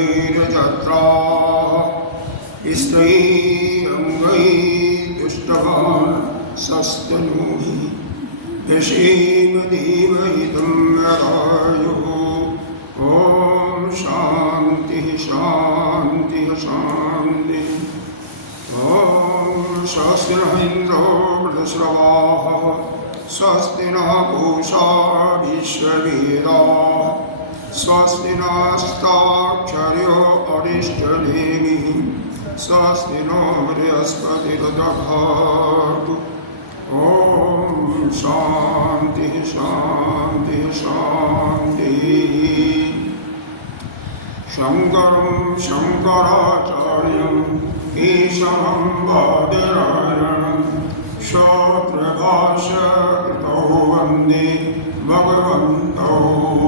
शरीरजत्राः स्त्रैरङ्गैस्तुष्टवान् सस्तनूः यशेम देवहितं यदायुः। ॐ शान्तिः शान्तिः शान्तिः। ॐ स्वस्ति न इन्द्रो वृषश्रवाः स्वस्ति न पूषा विश्ववेदाः स्वस्ति नस्ताक्षर्यो अरिष्टनेमिः स्वस्ति नो बृहस्पतिर्दधातु। ॐ शान्तिः शान्तिः शान्तिः। शङ्करं शङ्कराचार्यं केशवं बादरायणं श्रोत्रभाष्यकृतौ वन्दे भगवन्तौ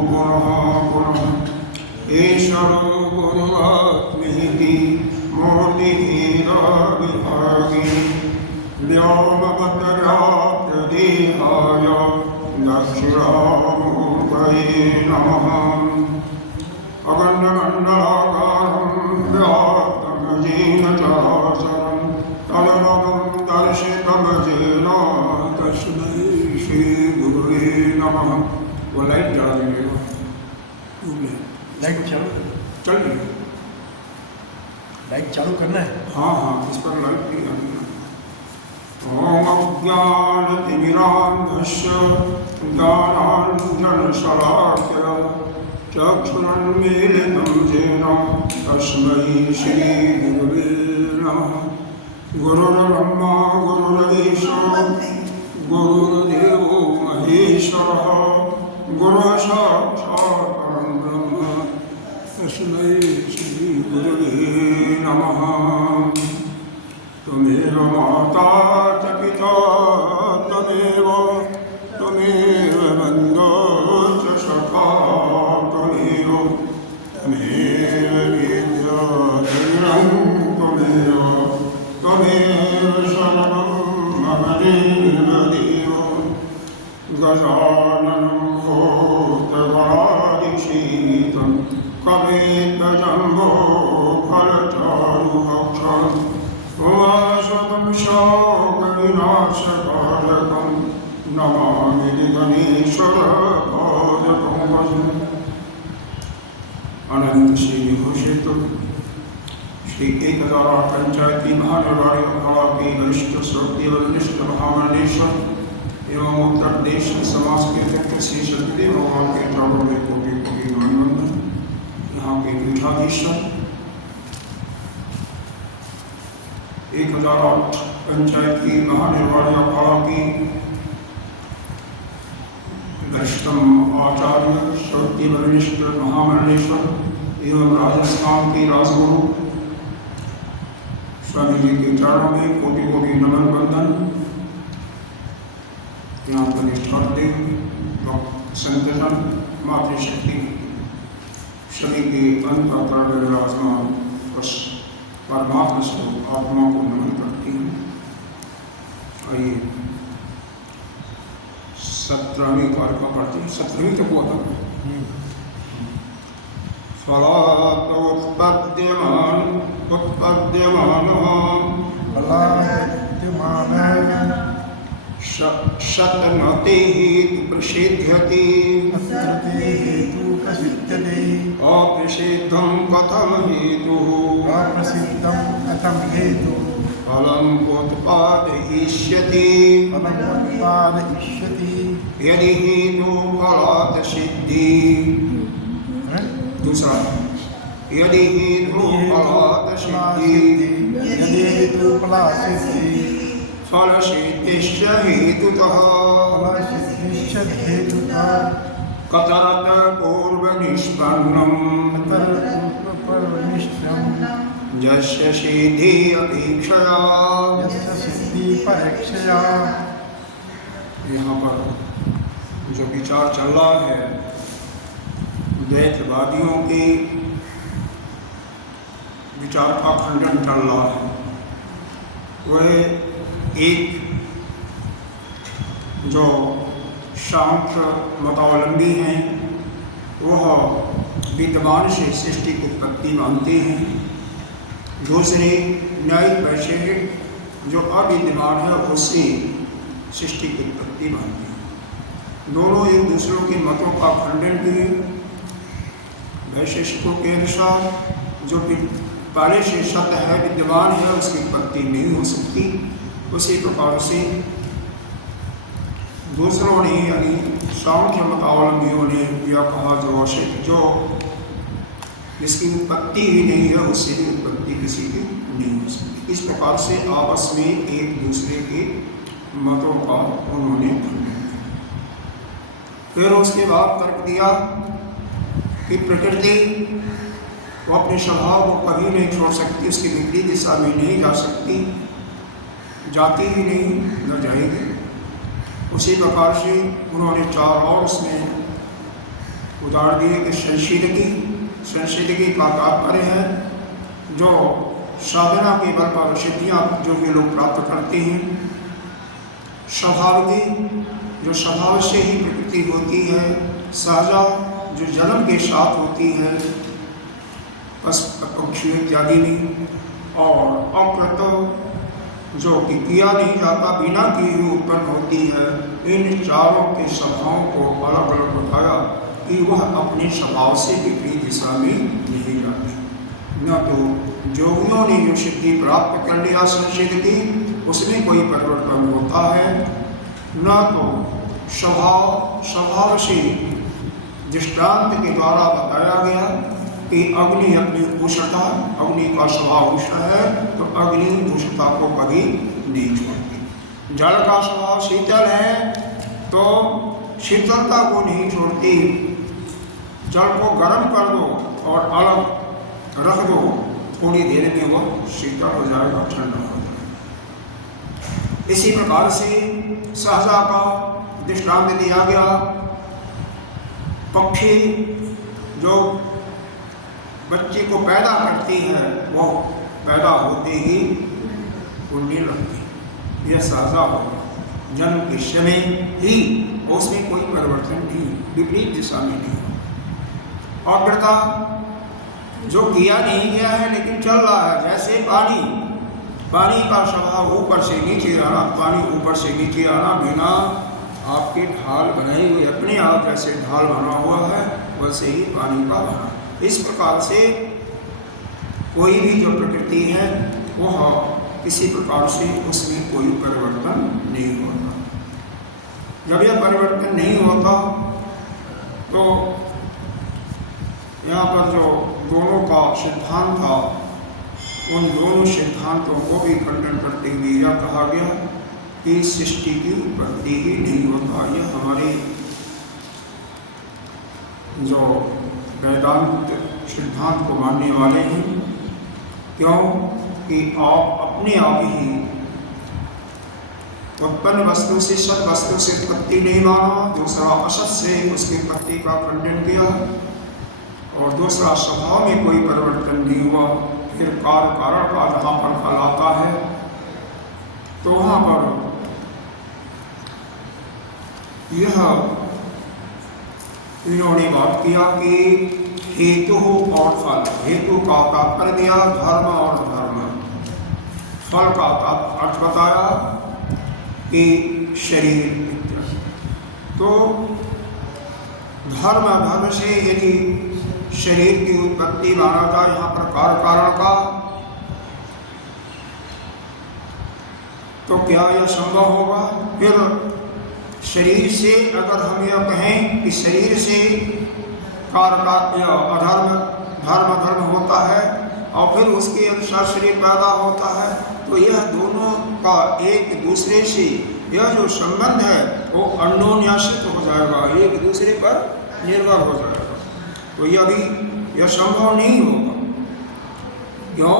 पुनः पुनः। ईश्वरो गुरुरात्मेति मूर्तिभेदविभागे व्योमवद्व्याप्तदेहाय दक्षिणामूर्तये नमः। अखण्डमण्डलाकारं व्याप्तं येन चराचरं तदनुगं दर्शितं येन तस्मै श्रीगुरुवे नमः। वो लाइट जला देंगे, लाइट चालू चल रही है। लाइट चालू करना है। हाँ हाँ, इस पर लाइट नहीं आनी है। ॐ अज्ञानतिमिरान्धस्य ज्ञानाञ्जनशलाकया चक्षुरुन्मीलितं येन तस्मै श्रीगुरुवे नमः। गुरुर्ब्रह्मा गुरुर्विष्णुः गुरुर्देवो महेश्वरः गुरुः साक्षात् परं ब्रह्म तस्मै श्रीगुरुवे नमः। त्वमेव माता च पिता त्वमेव बन्धो च सखा त्वमेव विद्याधरं त्वमेव शरणं मम देवदेव। गजाननं भूतगणाधिसेवितं कवेतजम्बो फलचारुभक्षम् उमाशतं शोकविनाशकारकं नमामि गणेश्वरपादपङ्कजम्। अनंत श्री विभूषित श्री 1008 पंचायती महानिर्वाणी अखाड़ा के वरिष्ठ श्रोत्रिय वरिष्ठ महामंडलेश्वर एवं उत्तर प्रदेश समाज के अध्यक्ष श्री सत्यदेव भगवान के चरणों में कोटि कोटि नमन। यहाँ के पीठाधीश्वर 1008 पंचायती महानिर्वाणी अखाड़ा की वरिष्ठम आचार्य श्रोत्रिय वरिष्ठ महामंडलेश्वर एवं राजस्थान के राजगुरु स्वामी जी के चरणों में कोटि कोटि नमन बंधन। यहाँ पर निष्ठादेव संतजन मातृशक्ति सभी के अंतःकरण में विराजमान बस परमात्मा स्वरूप आत्मा को नमन करती है। आइए 17वीं कार्यक्रम पढ़ते हैं। 17वीं तो हुआ था। शतनते हेतु प्रसिद्ध्यति अप्रसिद्धं कथं हेतुः फलं उत्पादयिष्यति यदि हेतु फलात् सिद्धि। दूसरा यदि हेतु फलात् सिद्धि फल सिद्धिश्च हेतुतः कतरत पूर्व निष्पन्नम् यस्य सिद्धि अपेक्षया। यहाँ पर जो विचार चल रहा है द्वैतवादियों के विचार का खंडन चल रहा है। वह एक जो सांख्य मतावलंबी हैं वह विद्यमान से सृष्टि की उत्पत्ति मानते हैं, दूसरे न्यायिक वैशेषिक जो अविद्यमान है उससे सृष्टि की उत्पत्ति मानते हैं। दोनों एक दूसरों के मतों का खंडन किए। वैशेषिकों के अनुसार जो पहले से सत्य है, विद्यमान है, उसकी उत्पत्ति नहीं हो सकती। उसी प्रकार से दूसरों ने यानी सांख्य मतावलंबियों ने यह कहा जो जिसकी उत्पत्ति ही नहीं है उससे भी उत्पत्ति किसी की नहीं हो सकती। इस प्रकार से आपस में एक दूसरे के मतों का उन्होंने खंडन किया। फिर उसके बाद तर्क दिया कि प्रकृति वो अपने स्वभाव को कभी नहीं छोड़ सकती, उसकी विपरीत दिशा में नहीं जा सकती, जाती ही नहीं, न जाएगी। उसी प्रकार से उन्होंने चार और उसमें उदाहरण दिए कि संशीदगी का तात्पर्य है जो साधना के बल पर सिद्धियाँ जो भी लोग प्राप्त करते हैं। स्वभावगी जो स्वभाव से ही प्रकृति होती है। सहजा जो जन्म के साथ होती है पक्षी इत्यादि में। और अकृत जो कि किया नहीं जाता, बिना किए हुए उत्पन्न होती है। इन चारों के स्वभावों को अलग अलग बताया कि वह अपने स्वभाव से विपरीत दिशा में नहीं जाती। न तो जोगियों ने जो सिद्धि प्राप्त कर लिया संसिद्ध की, उसमें कोई परिवर्तन होता है, न तो स्वभाव से दृष्टांत के द्वारा बताया गया कि अग्नि अपनी उष्णता, अग्नि का स्वभाव उष्ण है तो अग्नि उष्णता को कभी नहीं छोड़ती। जल का स्वभाव शीतल है तो शीतलता को नहीं छोड़ती। जल को गर्म कर दो और अलग रख दो, थोड़ी देर में वो शीतल हो जाएगा, ठंडा हो जाएगा। इसी प्रकार से सहजा का दृष्टांत दिया गया। पक्षी जो बच्चे को पैदा करती है वो पैदा होते ही उड़ने लगती है। यह सहजा होगा, जन्म के समय ही, उसमें कोई परिवर्तन नहीं, विपरीत दिशा में नहीं। अग्रता जो किया नहीं गया है लेकिन चल रहा है, जैसे पानी का स्वभाव ऊपर से नीचे आना, पानी ऊपर से नीचे आना बिना आपके ढाल बनाई हुई, अपने आप जैसे ढाल बना हुआ है वैसे ही पानी का बना। इस प्रकार से कोई भी जो प्रकृति है वह किसी प्रकार से उसमें कोई परिवर्तन नहीं होता। जब यह परिवर्तन नहीं होता तो यहाँ पर जो दोनों का सिद्धांत था, उन दोनों सिद्धांतों को भी खंडन करते हुए यह कहा गया कि सृष्टि की उत्पत्ति ही नहीं होता। यह हमारे जो वेदांत सिद्धांत को मानने वाले हैं, क्यों कि आप अपने आप ही उत्पन्न वस्तु से सत वस्तु से उत्पत्ति नहीं माना, दूसरा असत से उसकी उत्पत्ति का खंडन किया, और दूसरा स्वभाव में कोई परिवर्तन नहीं हुआ। फिर कार्य कारण का जहाँ पर फल आता है तो वहाँ पर यह इन्होंने बात किया कि हेतु और फल। हेतु का तात्पर्य दिया धर्म और धर्म, फल का अर्थ बताया कि शरीर। तो धर्म से यदि शरीर की उत्पत्ति माना जाए यहाँ पर कार्य कारण का, तो क्या यह संभव होगा? फिर शरीर से अगर हम यह कहें कि शरीर से कार्य का धर्म होता है और फिर उसके अनुसार शरीर पैदा होता है, तो यह दोनों का एक दूसरे से यह जो संबंध है वो अन्योन्याश्रित हो जाएगा, एक दूसरे पर निर्भर हो जाएगा। तो यह संभव नहीं होगा। क्यों?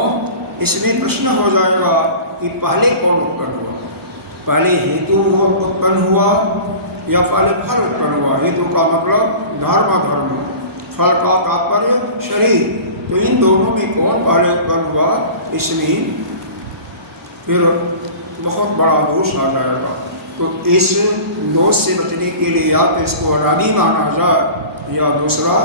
इसमें प्रश्न हो जाएगा कि पहले कौन उत्पन्न हुआ, पहले हेतु उत्पन्न हुआ या पहले फल उत्पन्न हुआ। हेतु का मतलब धर्म, फल का तात्पर्य शरीर। तो इन दोनों में कौन पहले उत्पन्न हुआ, इसमें फिर बहुत बड़ा दोष आ जाएगा। तो इस दोष से बचने के लिए या तो इसको अनादि माना जाए या दूसरा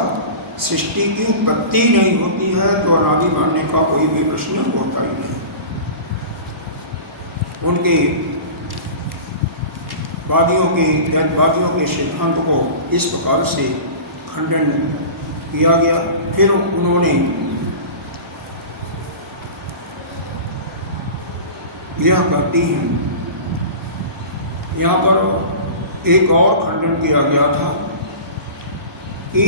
सृष्टि की उत्पत्ति नहीं होती है तो अनादि मानने का कोई भी प्रश्न होता ही नहीं। उनके वादियों के सिद्धांत को इस प्रकार से खंडन किया गया। फिर उन्होंने यह कहती हैं, यहाँ पर एक और खंडन किया गया था कि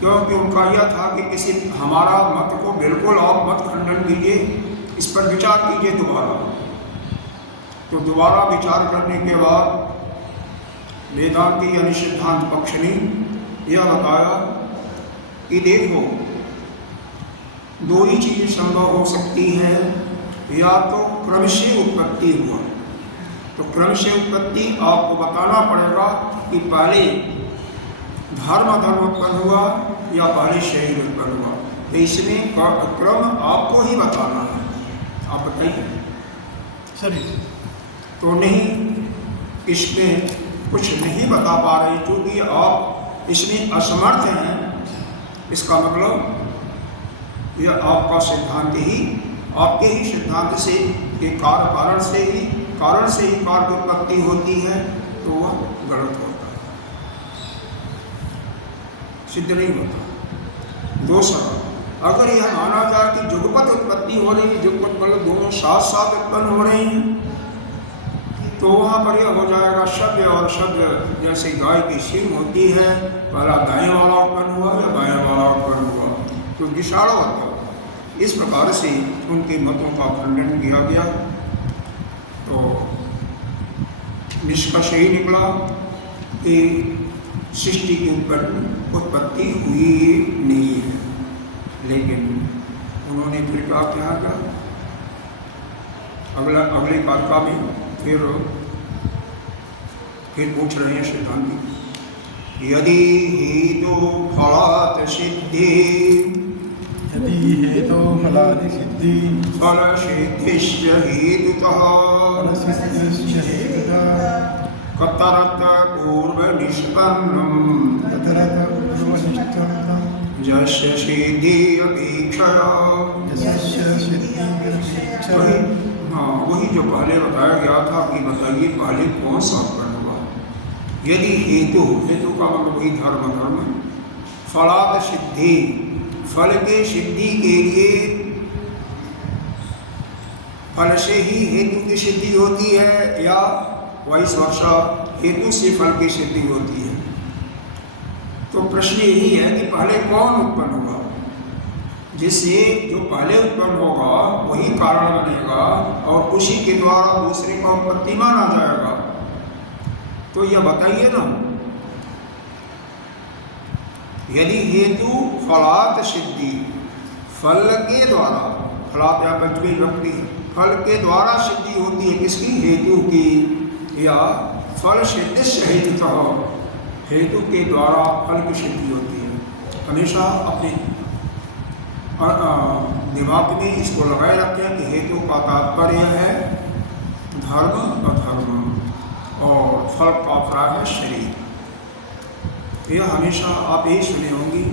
क्योंकि उनका यह था कि किसी हमारा मत को बिल्कुल आप मत खंडन कीजिए, इस पर विचार कीजिए दोबारा। तो दोबारा विचार करने के बाद वेदांती यानी सिद्धांत पक्ष ने यह बताया कि देखो, दो ही चीजें संभव हो सकती हैं, या तो क्रम से उत्पत्ति हुआ, तो क्रम से उत्पत्ति आपको बताना पड़ेगा कि पहले धर्म उत्पन्न हुआ या पहले शरीर उत्पन्न हुआ। तो इसमें क्रम आपको ही बताना है, आप बताइए। सर तो नहीं, इसमें कुछ नहीं बता पा रहे क्योंकि आप इसमें असमर्थ हैं। इसका मतलब यह आपका सिद्धांत ही, आपके ही सिद्धांत से कि कारण से ही कार्य की उत्पत्ति होती है, तो वह गलत होता है, सिद्ध नहीं होता। दूसरा, अगर यह माना जाए कि जुगपत उत्पत्ति हो रही है, जुगपत मतलब दोनों साथ साथ उत्पन्न हो रहे हैं, तो वहाँ पर यह हो जाएगा शब्द और शब्द। जैसे गाय की सींग होती है, पहला दाएं वाला उत्पन्न हुआ या बाएं वाला उत्पन्न हुआ, तो विशाल होता। इस प्रकार से उनके मतों का खंडन किया गया। तो निष्कर्ष यही निकला कि सृष्टि की उत्पत्ति हुई नहीं है। लेकिन उन्होंने फिर क्या कहा, अगले कारिका में फिर पूछ रहे हैं सिद्धांती, यदि हेतु फलात् सिद्धि, यदि हेतु फलादि सिद्धि, फल सिद्धिश्च हेतुतः, कतरत पूर्व निष्पन्नम, यस्य सिद्धि अपेक्षया। वही जो पहले बताया गया था कि बताइए पहले कौन सा उत्पन्न हुआ। यदि हेतु का मतलब वही धर्म, फलाद सिद्धि, फल के सिद्धि के लिए फल से ही हेतु की सिद्धि होती है, या वाइस वर्षा हेतु से फल की सिद्धि होती है। तो प्रश्न यही है कि पहले कौन उत्पन्न हुआ। जिससे जो पहले उत्पन्न होगा वही कारण बनेगा और उसी के द्वारा दूसरे का उत्पत्ति माना जाएगा। तो यह बताइए ना, यदि हेतु फलात् सिद्धि, फल के द्वारा, फलात् या पंचमी विभक्ति, फल के द्वारा सिद्धि होती है किसकी, हेतु की, या फल सिद्धिश्च हेतुतः, हेतु के द्वारा फल की सिद्धि होती है। हमेशा अपने दिमाग में इसको लगाए रखें कि हेतु का तात्पर्य है धर्म अधर्म और फल का अपराध है शरीर। यह हमेशा आप यही सुने होंगी,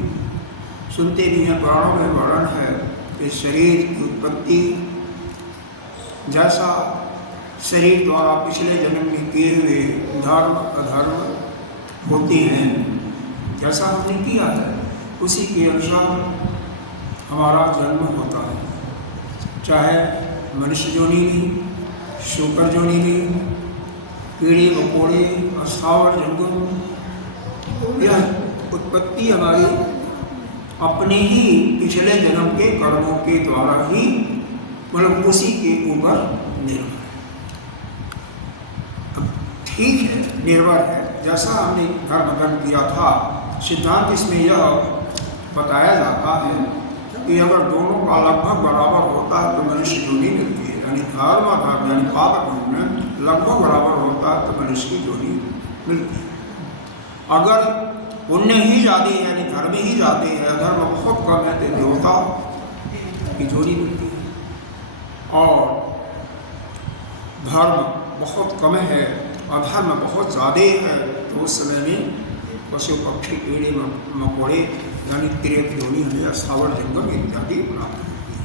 सुनते भी हैं, पुराणों में वर्णन है कि शरीर की उत्पत्ति जैसा शरीर द्वारा पिछले जन्म में किए हुए धर्म अधर्म होते हैं, जैसा हमने किया है उसी के अनुसार हमारा जन्म होता है। चाहे मनुष्य जोनी में, शुकर जोनी में, कीड़े मकोड़े, स्थावर जंगल, यह उत्पत्ति हमारी अपने ही पिछले जन्म के कर्मों के द्वारा ही, मतलब उसी के ऊपर निर्भर। अब ठीक है, निर्भर है, जैसा हमने धर्म किया था। सिद्धांत इसमें यह बताया जाता है कि अगर दोनों का लगभग बराबर होता है तो मनुष्य जोनी मिलती है, यानी धर्म अधर्म यानी पाप पुण्य लगभग बराबर होता है तो मनुष्य की जोनी मिलती है। अगर पुण्य ही ज़्यादा है यानी धर्म ही ज़्यादा है, अधर्म बहुत कम है तो देवता की जोनी मिलती है। और धर्म बहुत कम है, अधर्म बहुत ज़्यादा है, तो उस समय में पशु पक्षी कीड़े मकोड़े यानी तिरक योनि है, स्थावर जंगम इत्यादि प्राप्त होती है।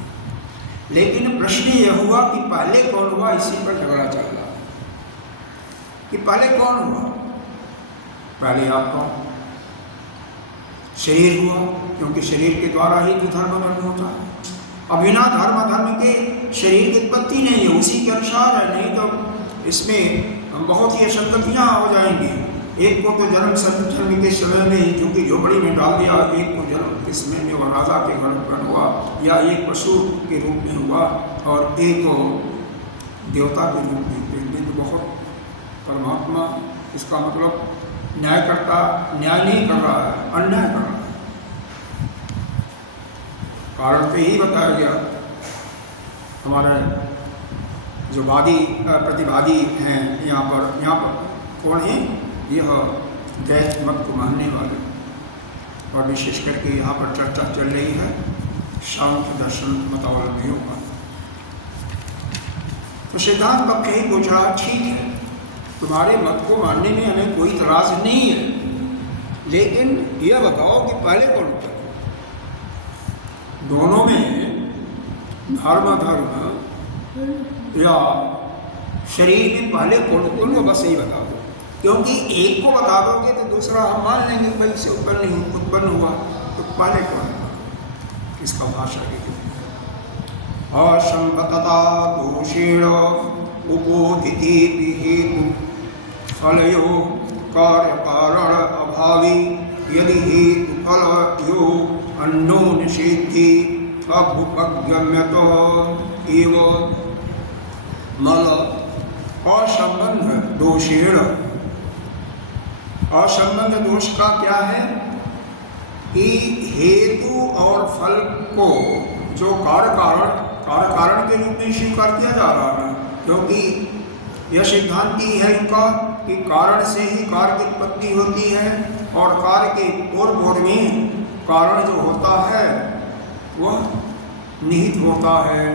लेकिन प्रश्न यह हुआ कि पहले कौन हुआ, इसी पर झगड़ा चल रहा है कि पहले कौन हुआ। पहले आपका शरीर हुआ, क्योंकि शरीर के द्वारा ही तो धर्म होता है। अब बिना धर्म के शरीर की उत्पत्ति नहीं है, उसी के अनुसार है, नहीं तो इसमें बहुत ही असंगतियाँ हो जाएंगी। एक को तो जन्म के समय में चूंकि झोपड़ी में डाल दिया, एक को जन्म के समय में वह राजा के घर पर हुआ, या एक पशु के रूप में हुआ और एक को देवता के रूप में। तो बहुत परमात्मा इसका मतलब न्याय नहीं कर रहा है, अन्याय कर रहा है। कारण तो यही बताया गया। हमारे जो प्रतिवादी हैं यहाँ पर कौन है, यह द्वैत मत को मानने वाले, और विशेष करके यहाँ पर चर्चा चल रही है सांख्य दर्शन मतावलंबियों का। तो सिद्धांत पक्ष ही पूछा, ठीक है तुम्हारे मत को मानने में हमें कोई इतराज नहीं है, लेकिन यह बताओ कि पहले कौन था। दोनों में धर्म या शरीर में पहले कौन को बस यही बता दो, क्योंकि एक को बता दोगे तो दूसरा हम मान लेंगे भाई से उत्पन्न हुआ, तो पहले कौन हुआ। इसका भाषा के असंगतता दोषेण उपोदिति हेतु फलयो कार्य कारण अभावी यदि हेतु फलयो अन्नो निषेधि अभुपगम्यत एवं मल असंबंध दोषेण। असंबंध दोष का क्या है कि हेतु और फल को जो कार्य कारण के रूप में स्वीकार किया जा रहा है, क्योंकि यह सिद्धांत ही है इनका कि कारण से ही कार्य की उत्पत्ति होती है, और कार्य के पूर्व में कारण जो होता है वह निहित होता है।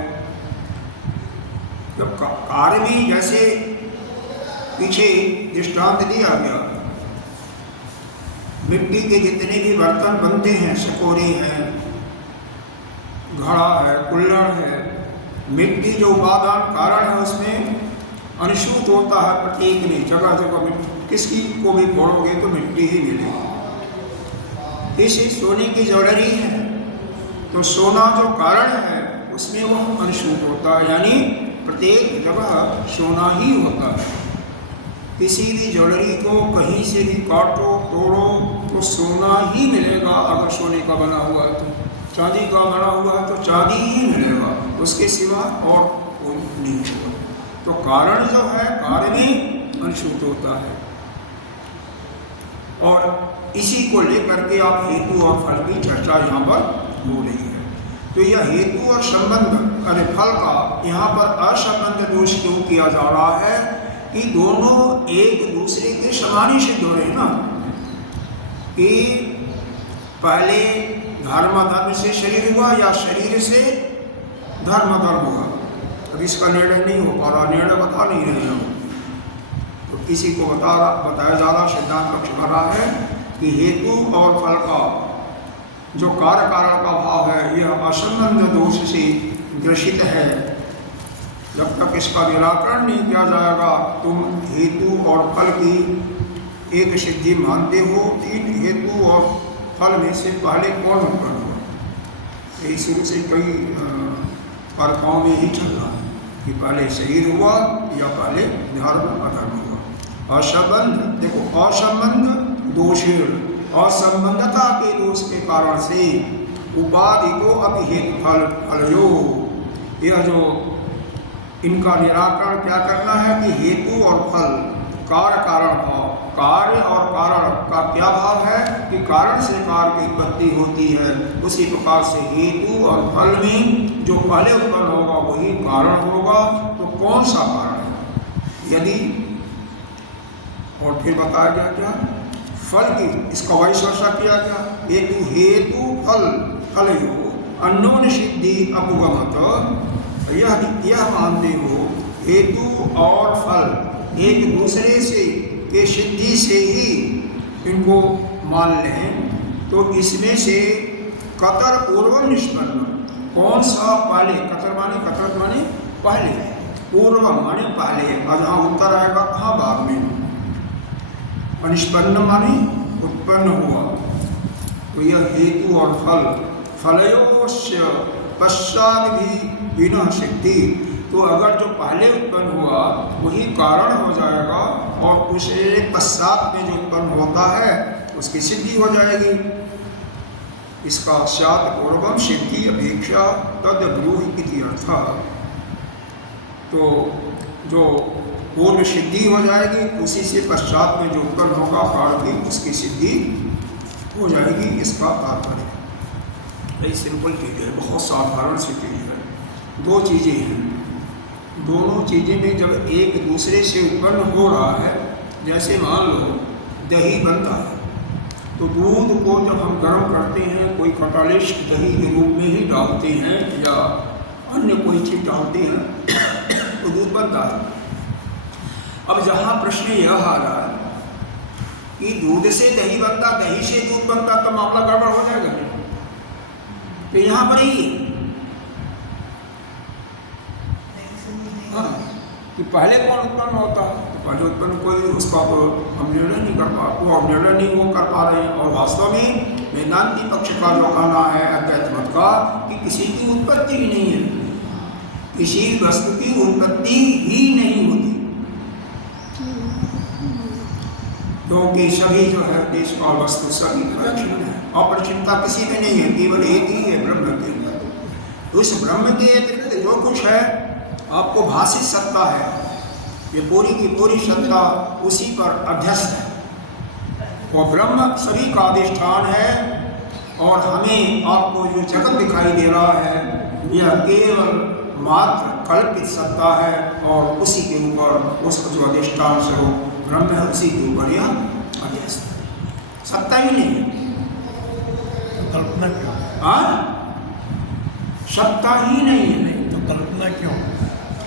जब कार्य में जैसे पीछे दृष्टांत दिया गया, मिट्टी के जितने भी बर्तन बनते हैं, सकोरे हैं, घड़ा है, कुल्हड़ है, मिट्टी जो उपादान कारण है उसमें अनुसूत होता है प्रत्येक में, जगह जगह मिट्टी, किसी को भी फोड़ोगे तो मिट्टी ही मिलेगी। इसी सोने की ज्वेलरी है तो सोना जो कारण है उसमें वह अनुसूत होता है, यानी प्रत्येक जगह सोना ही होता है। किसी भी ज्वेलरी को कहीं से भी काटो तोड़ो तो सोना ही मिलेगा। अगर सोने का बना हुआ है तो, चांदी का बना हुआ है तो चांदी ही मिलेगा, उसके सिवा और कोई नहीं होगा। तो कारण जो है कार्य में अनुसूत होता है, और इसी को लेकर के आप हेतु और फल की चर्चा यहाँ पर हो रही है। तो यह हेतु और संबंध अरे फल का यहाँ पर असंबंध दोष क्यों किया जा रहा है कि दोनों एक दूसरे के समान ही सिद्ध हो रहे हैं ना, कि पहले धर्म से शरीर हुआ या शरीर से धर्म हुआ। अब इसका निर्णय नहीं हो पा रहा, निर्णय बता नहीं रहे हम, तो किसी को बताया जा रहा, सिद्धांत पक्ष कर रहा है कि हेतु और फल का जो कार्य कारण का भाव है यह असंबंध दोष से ग्रसित है। जब तक इसका निराकरण नहीं किया जाएगा, तुम हेतु और फल की एक सिद्धि मानते हो। तीन हेतु और फल में से पहले कौन उत्पन्न हुआ, यही शुरू से कई परखाओं में ही चल रहा है कि पहले शरीर हुआ या पहले धर्म अधर्म हुआ। असंबंध देखो, असंबंध दोषेण, असंबंधता के दोष के कारण से उपाधि को अभिहेतु फलयो, यह जो इनका निराकरण क्या करना है कि हेतु और फल कार्य कारण भाव, कार्य और कारण का क्या भाव है कि कारण से कार्य की उत्पत्ति होती है, उसी प्रकार से हेतु और फल में जो पहले उत्पन्न होगा वही कारण होगा। तो कौन सा कारण है, यदि और फिर बताया गया क्या फल की, इसका वैश्वर्षा किया गया। हेतु फल फलयो अन्योन्य सिद्धि अपगमत, यह मानते हो हेतु और फल एक दूसरे से के सिद्धि से ही इनको मान लें तो इसमें से कतर पूर्व निष्पन्न कौन सा पहले, कतर माने पहले, पूर्व माने पहले, और जहाँ उत्तर आएगा कहाँ भाग में, निष्पन्न माने उत्पन्न हुआ। तो यह हेतु और फल, फलयोश्य पश्चात भी बिना सिद्धि, तो अगर जो पहले उत्पन्न हुआ वही कारण हो जाएगा और उसे पश्चात में जो उत्पन्न होता है उसकी सिद्धि हो जाएगी। इसका स्यात् पूर्वम सिद्धि अपेक्षा तद ब्रूहि इति अर्थः। तो जो पूर्व सिद्धि हो जाएगी उसी से पश्चात में जो उत्पन्न होगा कारण भी उसकी सिद्धि हो जाएगी, इसका तात्पर्य। यही सिंपल चीज़ है, बहुत साधारण सी चीज़ है। दो चीज़ें हैं, दोनों चीज़ें में जब एक दूसरे से उत्पन्न हो रहा है, जैसे मान लो दही बनता है तो दूध को जब हम गर्म करते हैं कोई कटालिष्ट दही के रूप में ही डालते हैं या अन्य कोई चीज़ डालते हैं तो दूध बनता है। अब जहाँ प्रश्न यह आ रहा है कि दूध से दही बनता, दही से दूध बनता, तो मामला गड़बड़ हो जाएगा। तो यहाँ पर ही हाँ कि पहले कौन उत्पन्न होता है, तो पहले उत्पन्न कोई उसका तो हम निर्णय नहीं कर पा, वो हम निर्णय नहीं वो कर पा रहे हैं। और वास्तव में वेदांती पक्ष का जो कहना है अद्वैत मत का कि किसी की उत्पत्ति ही नहीं है, किसी वस्तु की उत्पत्ति ही नहीं होती, क्योंकि सभी जो है देश और वस्तु सभी परिचिन्न है, अपरिचिन्नता किसी में नहीं है, केवल एक ही है ब्रह्म के अंदर। उस ब्रह्म के अतिरिक्त जो कुछ है आपको भाषित सत्ता है, ये पूरी की पूरी सत्ता उसी पर अध्यस्त है और ब्रह्म सभी का अधिष्ठान है। और हमें आपको जो जगत दिखाई दे रहा है यह केवल मात्र कल्पित सत्ता है और उसी के ऊपर उसका जो अधिष्ठान स्वरूप ब्रह्म है उसी के ऊपर यह अध्यस्त है, सत्ता ही नहीं है। तो कल्पना क्यों? हाँ, सत्ता ही नहीं है। नहीं तो कल्पना क्यों?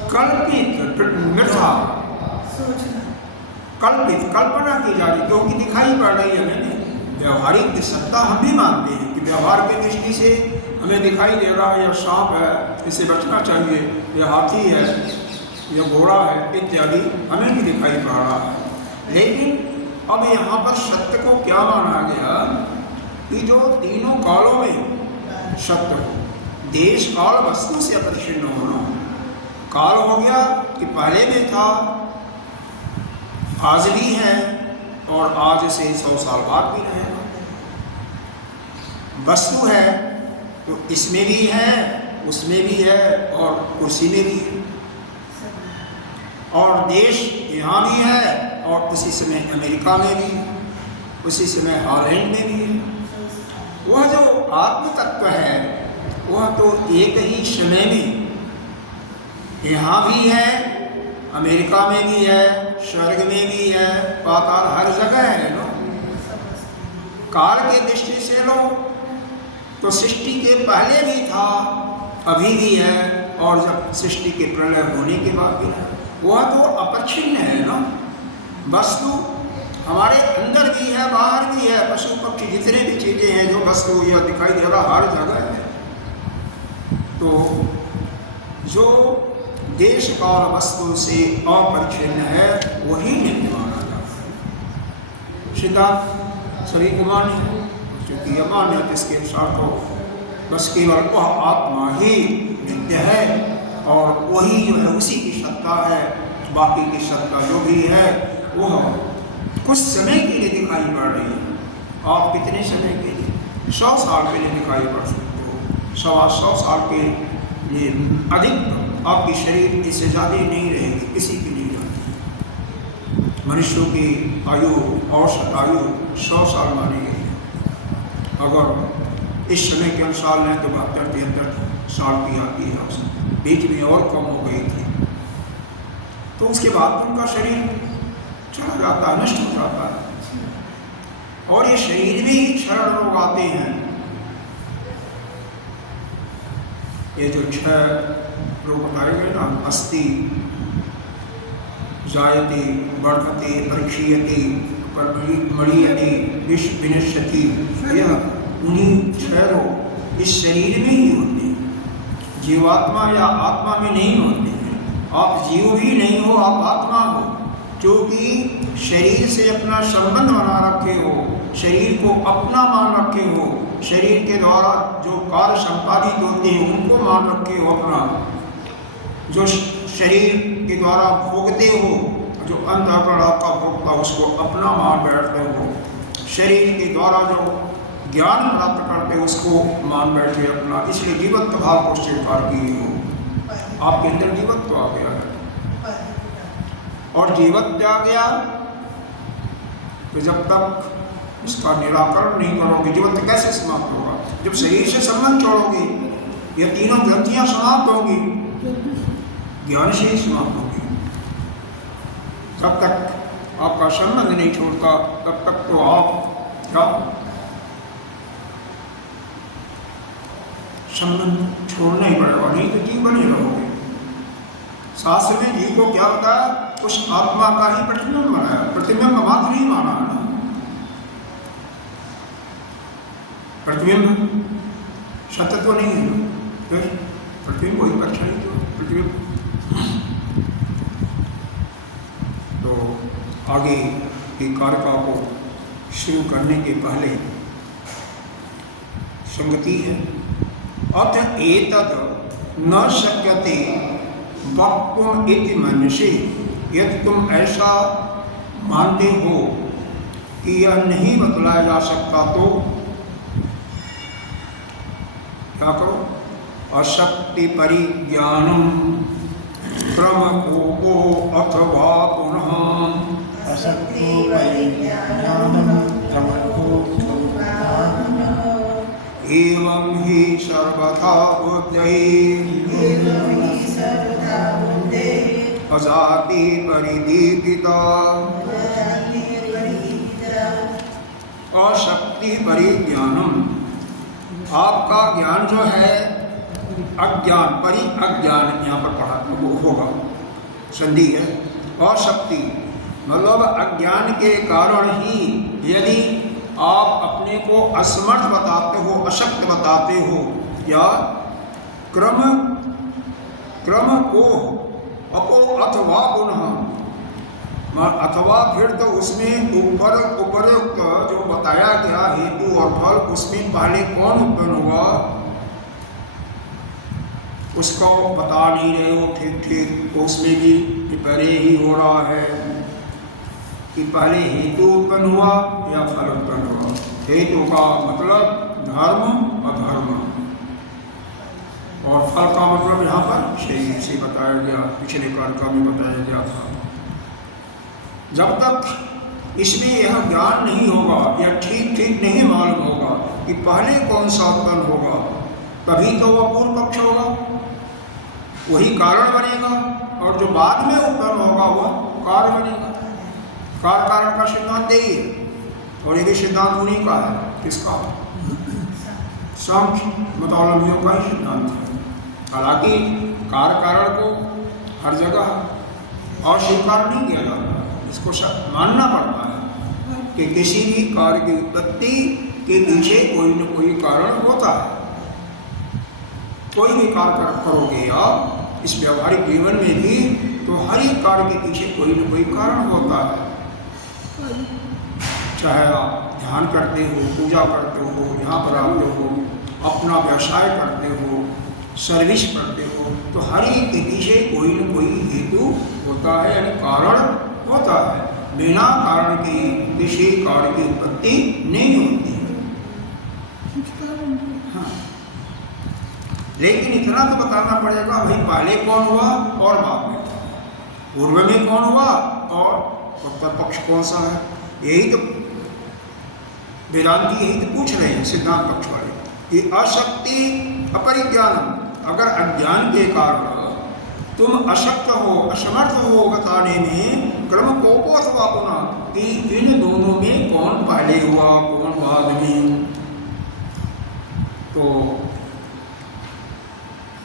कल्पित, मिथ्या, कल्पित, कल्पना की जा रही, क्योंकि दिखाई पड़ रही है हमें। व्यवहारिक सत्ता हम भी मानते हैं कि व्यवहार की दृष्टि से हमें दिखाई दे रहा है यह सांप है, इससे बचना चाहिए, यह हाथी है, यह घोड़ा है इत्यादि हमें भी दिखाई पड़ रहा है। लेकिन अब यहाँ पर सत्य को क्या माना गया कि जो तीनों कालों में सत्य हो, देश काल वस्तु से अपरिच्छिन्न होना। काल हो गया कि पहले में था, आज भी है और आज से 100 साल बाद भी रहेगा। वस्तु है तो इसमें भी है, उसमें भी है और कुर्सी में भी है। और देश यहाँ भी है और उसी समय अमेरिका में भी, उसी समय हॉलैंड में भी है। वह जो आत्म तत्व है वह तो एक ही समय में यहाँ भी है, अमेरिका में भी है, स्वर्ग में भी है, पाताल हर जगह है। लो काल के दृष्टि से लो तो सृष्टि के पहले भी था, अभी भी है और जब सृष्टि के प्रलय होने के बाद भी है। वह तो अपरिच्छिन्न है ना। वस्तु हमारे अंदर भी है, बाहर भी है, पशु पक्षी जितने भी चीज़ें हैं जो वस्तु यह दिखाई दे रहा हर जगह है। तो जो देश काल वस्तु से अपरिच्छिन्न है वही नित्य माना जाता है। सिद्धांत सभी को मान्य है, क्योंकि यह मान्य है इसके अनुसार तो बस केवल वह आत्मा ही नित्य है और वही जो है उसी की सत्ता है। बाकी की सत्ता जो भी है वह कुछ समय के लिए दिखाई पड़ रही है। आप कितने समय के लिए? 100 साल के लिए दिखाई पड़ सकते हो, 125 साल के लिए अधिक आपकी शरीर इससे ज़्यादा नहीं रहेगी, किसी की नहीं जाती। मनुष्यों की आयु, औसत आयु 100 साल मानी गई है। अगर इस समय के अनुसार लें तो 72-73 साल की आती है औसत, बीच में और कम हो गई थी। तो उसके बाद उनका शरीर चला जाता है, नष्ट हो जाता है। और ये शरीर में ही क्षरण रोग आते हैं। ये जो 6 रोग बताए गए ना, अस्थि जायते, बढ़ते, परिक्षीयते, पर मणि यदि विश्व विनश्यति, यह उन्हीं ठहरो इस शरीर में ही होते हैं, जीवात्मा या आत्मा में नहीं होते हैं। आप जीव भी नहीं हो, आप आत्मा हो, क्योंकि शरीर से अपना संबंध बना रखे हो, शरीर को अपना मान रखे हो, शरीर के द्वारा जो कार्य संपादित होते हैं उनको मान रखे हो अपना, जो शरीर के द्वारा भोगते हो, जो अंतःकरण आपका भोगता उसको अपना मान बैठते हो, शरीर के द्वारा जो ज्ञान प्राप्त करते उसको मान बैठे अपना, इसलिए जीवत्व भाव को स्वीकार किए हो। आपके अंदर जीवत्व आ गया है, और जीवत्व आ गया तो जब तक इसका निराकरण नहीं करोगे, जीवत्व कैसे समाप्त होगा? जब शरीर से संबंध छोड़ोगे, ये तीनों ग्रंथियां समाप्त होगी, ज्ञान से ही समाप्त होगी। जब तक आपका संबंध नहीं छोड़ता तब तक तो आप क्या संबंध छोड़ना ही पड़ेगा, नहीं तो जीव बने रहोगे। शास्त्र में जीव को क्या बताया? उस आत्मा का ही प्रतिबिंब बनाया, प्रतिबिंब मात्र ही माना है ना। प्रतिबिंब सत्य तो नहीं है, प्रतिबिंब वही परछाई तो प्रतिबिंब। तो आगे की कारका को शुरू करने के पहले संगति है। अथ एतद् न शक्यते वक्तुम् इति मन्यसे, यदि तुम ऐसा मानते हो कि यह नहीं बतलाया जा सकता तो क्या करो? अशक्ति परिज्ञानम क्रमकोपो अथवा पुनः, अशक्ति परिज्ञानम क्रमकोपो एवं ही सर्वथा बुद्धैः अजाति परिदीपिता। अशक्ति परिज्ञानम, आपका ज्ञान जो है अज्ञान, परि अज्ञान यहाँ पर पढ़ा होगा, संधि है। अशक्ति मतलब अज्ञान के कारण ही यदि आप अपने को असमर्थ बताते हो, अशक्त बताते हो, या क्रम को अपो अथवा पुनः, अथवा फिर तो उसमें उपरोक्त जो बताया गया हेतु और फल, उसमें पहले कौन उत्पन्न हुआ उसको बता नहीं रहे हो ठीक ठीक, तो उसमें भी पहले ही हो रहा है कि पहले हेतु उत्पन्न हुआ या फल उत्पन्न हुआ। हेतु का मतलब धर्म अधर्म, और फल का मतलब यहाँ पर शरीर से बताया गया, पिछले कार्यक्रम में बताया गया था। जब तक इसमें यह ज्ञान नहीं होगा, यह ठीक ठीक नहीं मालूम होगा कि पहले कौन सा उत्पन्न होगा, तभी तो वह पूर्व पक्ष होगा, वही कारण बनेगा, और जो बाद में उत्पन्न होगा वह कार्य बनेगा। कार्य कारण का सिद्धांत यही है, और ये भी सिद्धांत उन्हीं का है। किसका? सांख्य मतौलवियों का ही सिद्धांत है। हालांकि कार्य कारण को हर जगह अस्वीकार नहीं किया जाता, इसको मानना पड़ता है कि किसी भी कार्य की उत्पत्ति के पीछे कोई न कोई कारण होता है। कोई भी कार्य करोगे आप इस व्यवहारिक जीवन में भी, तो हर एक कार्य के पीछे कोई न कोई कारण होता है। चाहे आप ध्यान करते हो, पूजा करते हो, यहाँ पर आते हो, अपना व्यवसाय करते हो, सर्विस करते हो, तो हर एक के पीछे कोई न कोई हेतु होता है, यानी कारण होता है। बिना कारण के किसी कार्य की उत्पत्ति नहीं होती है। हाँ। लेकिन इतना तो बताना पड़ेगा भाई, पहले कौन हुआ और बाद में, पूर्व में कौन हुआ और उत्तर पक्ष कौन सा है। यही तो वेदांती यही तो पूछ रहे हैं, सिद्धांत पक्ष वाले, कि अशक्ति अपरिज्ञान, अगर अज्ञान के कारण तुम अशक्त हो, असमर्थ हो बताने में, क्रम कोपो अथवा पुनः, कि इन दोनों में कौन पहले हुआ कौन बाद में, तो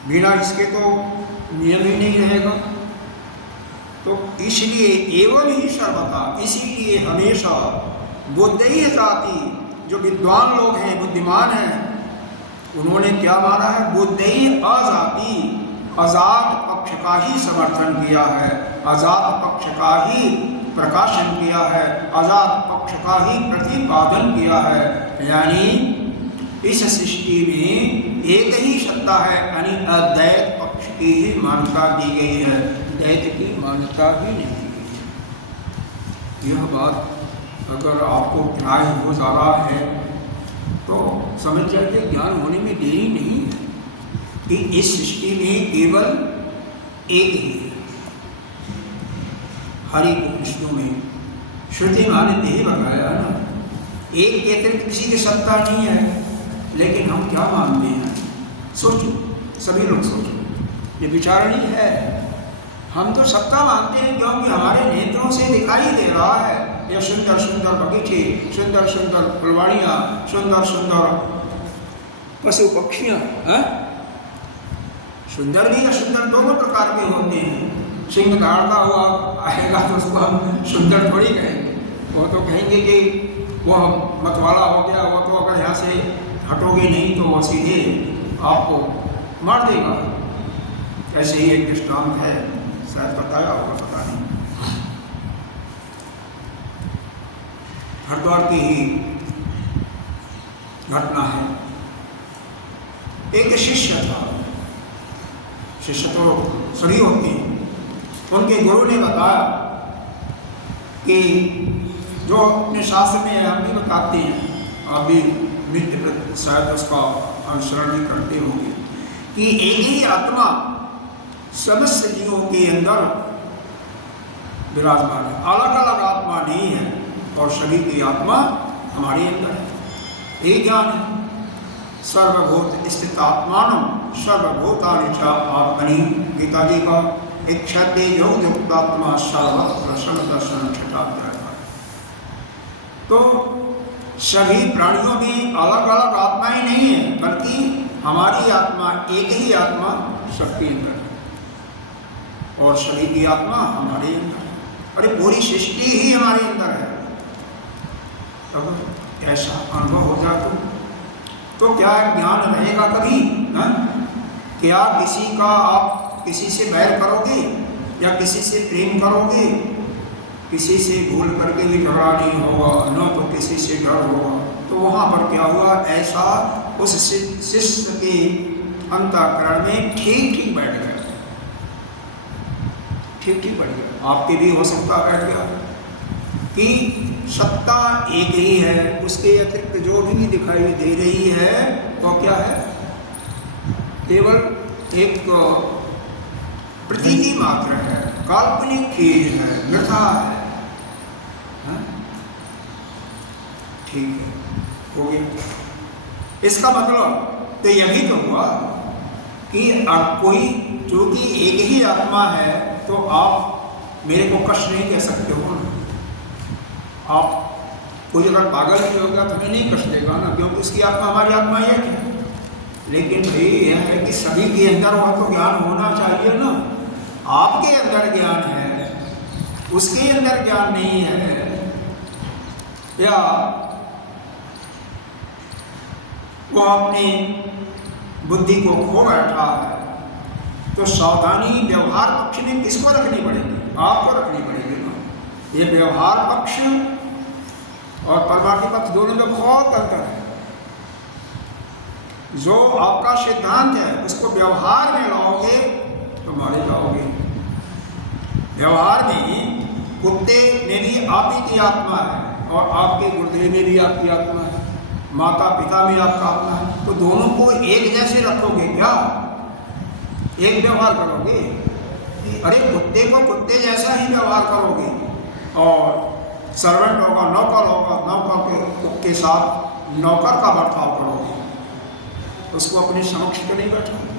बिना इसके तो नियम ही नहीं रहेगा। तो इसलिए एवं ही सर्वथा, इसीलिए हमेशा बुद्धि जाति, जो विद्वान लोग हैं, बुद्धिमान हैं, उन्होंने क्या माना है? बुद्धि अजाति, आजाद पक्ष का ही समर्थन किया है, आजाद पक्ष का ही प्रकाशन किया है, आजाद पक्ष का ही प्रतिपादन किया है। यानी इस सृष्टि में एक ही सत्ता है, यानी अद्वैत पक्ष की ही मान्यता दी गई है, द्वैत की मान्यता ही नहीं दी गई है। यह बात अगर आपको ग्राह्य हो जा रहा है तो समझ जाइए ज्ञान होने में देरी नहीं है कि इस सृष्टि में केवल एक ही है। हरि उपनिषदों में श्रुति माने ही बताया ना, एक के अतिरिक्त किसी की सत्ता नहीं है। लेकिन हम क्या मानते हैं? सोचो, सभी लोग सोचो, ये विचारणीय है। हम तो सत्ता मानते हैं क्योंकि हमारे नेत्रों से दिखाई दे रहा है। यह सुंदर सुंदर बगीचे, सुंदर सुंदर फुलवाड़ियाँ, सुंदर सुंदर पशु पक्षियाँ, सुंदर भी असुंदर दोनों प्रकार के होते हैं। सिंह दहाड़ता हुआ आएगा तो उसको हम सुंदर थोड़ी कहेंगे, वो तो कहेंगे कि वो मतवाला हो गया, वो तो अगर यहाँ से हटोगे नहीं तो वो सीधे आपको मार देगा। ऐसे ही एक दृष्टांत है, शायद बताया होगा, पता नहीं, हरिद्वार की ही घटना है। एक शिष्य था, शिष्य तो सभी होते हैं। उनके गुरु ने बताया कि जो अपने शास्त्र में हम भी बताते हैं, आप भी नित्य शायद उसका अनुसरण भी करते होंगे, कि एक ही आत्मा समस्त जीवों के अंदर विराजमान है, अलग अलग आत्मा नहीं है, और सभी की आत्मा हमारे अंदर है। ये ज्ञान है। सर्वभूत स्थित आत्मानम सर्वभूतानि च आत्मनि, गीता जी का इच्छते योग युक्तात्मा सर्वत्र सर्वदर्शन छठाध्याय। तो सभी प्राणियों में अलग अलग आत्माएं नहीं है, बल्कि हमारी आत्मा एक ही आत्मा सबके अंदर है, और सभी की आत्मा हमारे अंदर है। अरे पूरी सृष्टि ही हमारे अंदर है। अब ऐसा अनुभव हो जाए तो क्या ज्ञान रहेगा कभी? क्या किसी का आप किसी से बैर करोगे या किसी से प्रेम करोगे? किसी से भूल करके भी झगड़ा नहीं होगा, न तो किसी से डर होगा। तो वहाँ पर क्या हुआ? ऐसा उस शिष्य के अंतःकरण में ठीक ठीक बैठ गया, ठीक ठीक बैठ गया। आपके भी हो सकता बैठ गया कि सत्ता एक ही है, उसके अतिरिक्त जो भी दिखाई दे रही है वो क्या है? केवल एक प्रतीति मात्र है, काल्पनिक चीज है, वृथा है। ठीक है, हो गया। इसका मतलब तो यह भी तो हुआ कि अब कोई जो कि एक ही आत्मा है, तो आप मेरे को कष्ट नहीं कह सकते हो ना। आप कोई अगर पागल भी होगा तो हमें नहीं कष्ट देगा ना, क्योंकि उसकी आत्मा हमारी आत्मा ही है। लेकिन भाई यह है कि सभी के अंदर वह तो ज्ञान होना चाहिए ना। आपके अंदर ज्ञान है, उसके अंदर ज्ञान नहीं है, या वो अपनी बुद्धि को खो बैठा है, तो सावधानी व्यवहार पक्ष में किसको रखनी पड़ेगी? आपको रखनी पड़ेगी ना। ये व्यवहार पक्ष और परमार्थी पक्ष दोनों में बहुत अंतर है। जो आपका सिद्धांत है उसको व्यवहार में लाओगे तो मारे जाओगे। व्यवहार में कुत्ते में भी आप ही की आत्मा है, और आपके गुरुदेव में भी आपकी आत्मा है, माता पिता में आपका आत्मा है। तो दोनों को एक जैसे रखोगे क्या? एक व्यवहार करोगे? अरे कुत्ते को कुत्ते जैसा ही व्यवहार करोगे, और सर्वेंट होगा, नौकर होगा, नौकर के साथ नौकर का बर्ताव करोगे, उसको अपने समक्ष तो नहीं बैठोगे।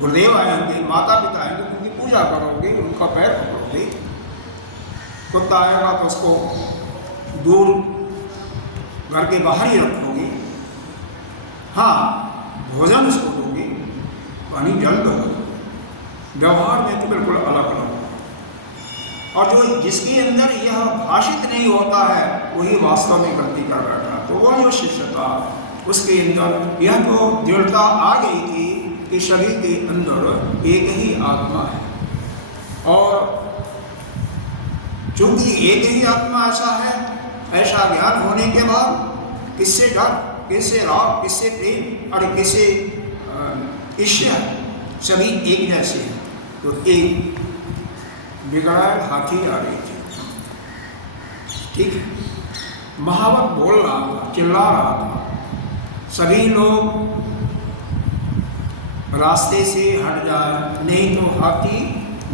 गुरुदेव आएंगे, माता पिता आएंगे, उनकी पूजा करोगे, उनका पैर पकड़ोगे। कुत्ता आएगा तो उसको दूर घर के बाहर ही रखोगे। हाँ, भोजन उसको दोगे, पानी जल दोगे, व्यवहार में तो बिल्कुल अलग अलग। और जो जिसके अंदर यह भाषित नहीं होता है वही वास्तव में गलती कर बैठा। तो वो जो शिष्य था उसके अंदर यह तो दृढ़ता आ गई थी कि शरीर के अंदर एक ही आत्मा है, और चूंकि एक ही आत्मा ऐसा है, ऐसा ज्ञान होने के बाद किससे डर, किससे राग, किससे प्रेम और किससे ईर्ष्या, सभी एक जैसे हैं। तो एक बिगड़ाए हाथी आ रही थी, ठीक है, महावत बोल रहा था, चिल्ला रहा था, सभी लोग रास्ते से हट जाए, नहीं तो हाथी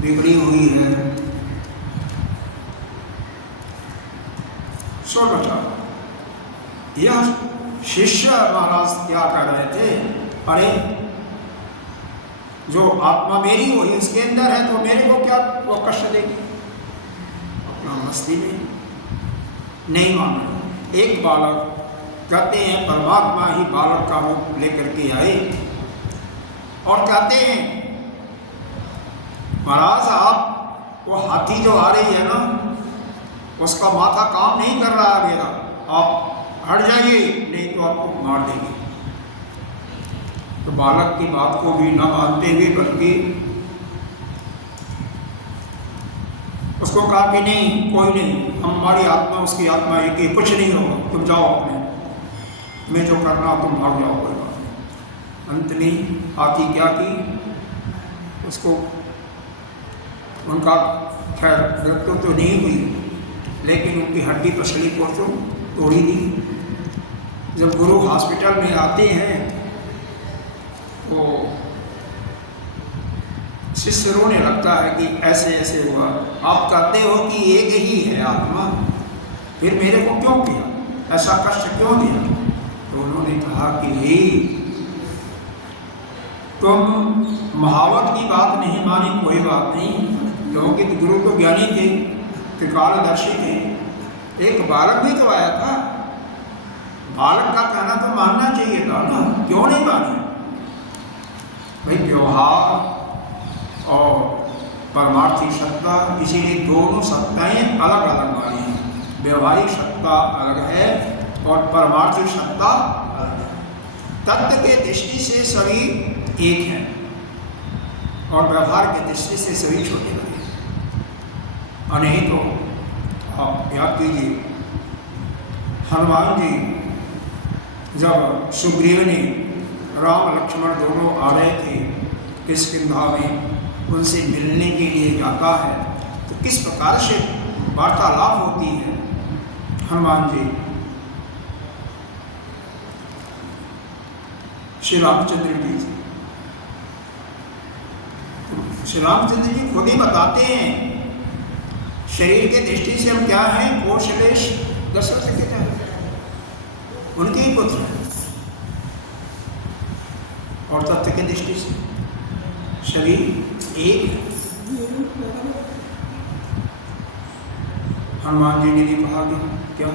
बिगड़ी हुई है। सो बचा यह शिष्य महाराज क्या कर रहे थे, अरे जो आत्मा मेरी वही उसके अंदर है, तो मेरे को क्या वो कष्ट देगी, अपना मस्ती में नहीं मान रहे। एक बालक कहते हैं परमात्मा ही बालक का रूप लेकर के आए और कहते हैं महाराज आप वो हाथी जो आ रही है ना, उसका माथा काम नहीं कर रहा है मेरा, आप हट जाइए नहीं तो आपको मार देंगे। तो बालक की बात को भी न मानते हुए बल्कि उसको कहा कि नहीं कोई नहीं, हमारी आत्मा उसकी आत्मा एक ही, कुछ नहीं होगा, तुम जाओ अपने मैं जो करना तुम भाग जाओ, कोई बात नहीं। अंत में हाथी क्या की, उसको उनका खैर मृत्यु तो नहीं हुई, लेकिन उनकी हड्डी पसली को तो तोड़ी दी। जब गुरु हॉस्पिटल में आते हैं तो शिष्य रोने लगता है कि ऐसे ऐसे हुआ, आप कहते हो कि एक ही है आत्मा, फिर मेरे को क्यों किया, ऐसा कष्ट क्यों दिया। तो उन्होंने कहा कि नहीं, तुम महावत की बात नहीं मानी, कोई बात नहीं, क्योंकि गुरु तो ज्ञानी थे, त्रिकालदर्शी थे। एक बालक भी तो आया था, बालक का कहना तो मानना चाहिए था ना, क्यों नहीं माने। भाई व्यवहार और परमार्थी सत्ता, इसीलिए दोनों सत्ताएं अलग अलग वाली हैं। व्यवहारिक सत्ता अलग है और परमार्थी सत्ता अलग है। तत्व के दृष्टि से सभी एक हैं और व्यवहार की दृष्टि से सभी छोटे बड़े हैं। नहीं तो आप याद कीजिए, हनुमान जी जब सुग्रीव ने राम लक्ष्मण दोनों आ रहे थे किष्किंधा में, उनसे मिलने के लिए जाता है, तो किस प्रकार से वार्तालाप होती है। हनुमान जी श्री रामचंद्र जी, श्री रामचंद्र जी खुद ही बताते हैं, शरीर के दृष्टि से हम क्या हैं, कौशलेश दशरथ के क्या उनके ही पुत्र हैं, और तत्व की दृष्टि से शरीर एक है। हनुमान जी ने भी कहा कि क्या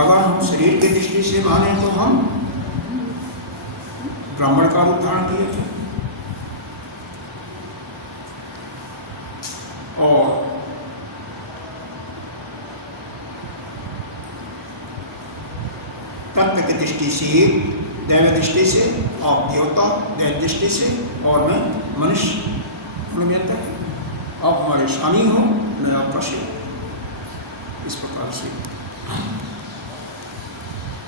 अगर हम शरीर की दृष्टि से माने तो हम ब्राह्मण का रूप धारण किए थे, और तत्व की दृष्टि से, दैव दृष्टि से आप देवता, दैव दृष्टि से और मैं मनुष्य, आप हमारे स्वामी हो, मैं आपका शिव। इस प्रकार से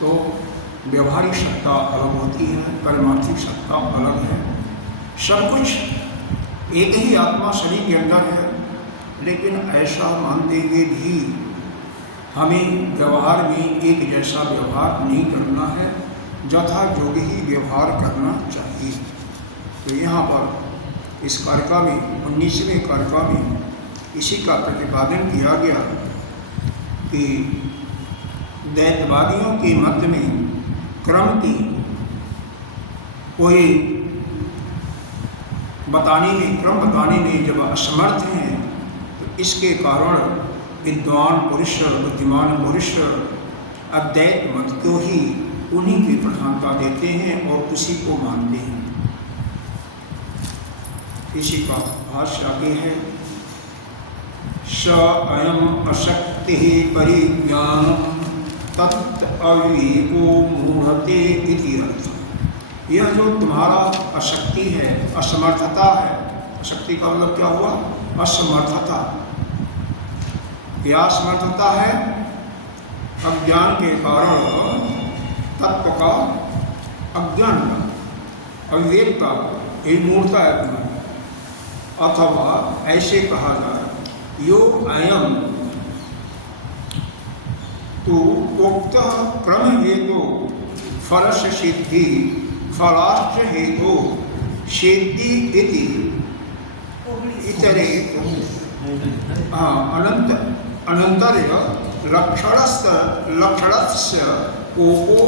तो व्यवहारिक सत्ता अलग होती है, परमार्थिक सत्ता अलग है। सब कुछ एक ही आत्मा शरीर के अंदर है, लेकिन ऐसा मानते हुए भी हमें व्यवहार में एक जैसा व्यवहार नहीं करना है, यथा योग्य ही व्यवहार करना चाहिए। तो यहाँ पर इस कारिका में 19वें कारिका में इसी का प्रतिपादन किया गया कि दैत्यवादियों के मत में क्रम की कोई क्रम बताने में जब असमर्थ हैं, तो इसके कारण विद्वान पुरुष, बुद्धिमान पुरुष अद्वैत मत को ही उन्हीं की प्रधानता देते हैं और उसी को मानते हैं। इसी का भाष्य आगे है। स अयम अशक्ति परिज्ञान तत् अविवेको मूढ़ते इति अर्थ। यह जो तुम्हारा अशक्ति है, असमर्थता है, अशक्ति का मतलब क्या हुआ? असमर्थता। क्या असमर्थता है? अज्ञान के कारण, तत्व का अज्ञान का, अविवेक का, ये मूर्ता है तुम्हें। अथवा ऐसे कहा जाए, यो अयम तो उक्त क्रम हेतु फलश सिद्धि फलाश्च हेतु सिद्धि इति इतरे अनंतर लक्षणस्य कोपो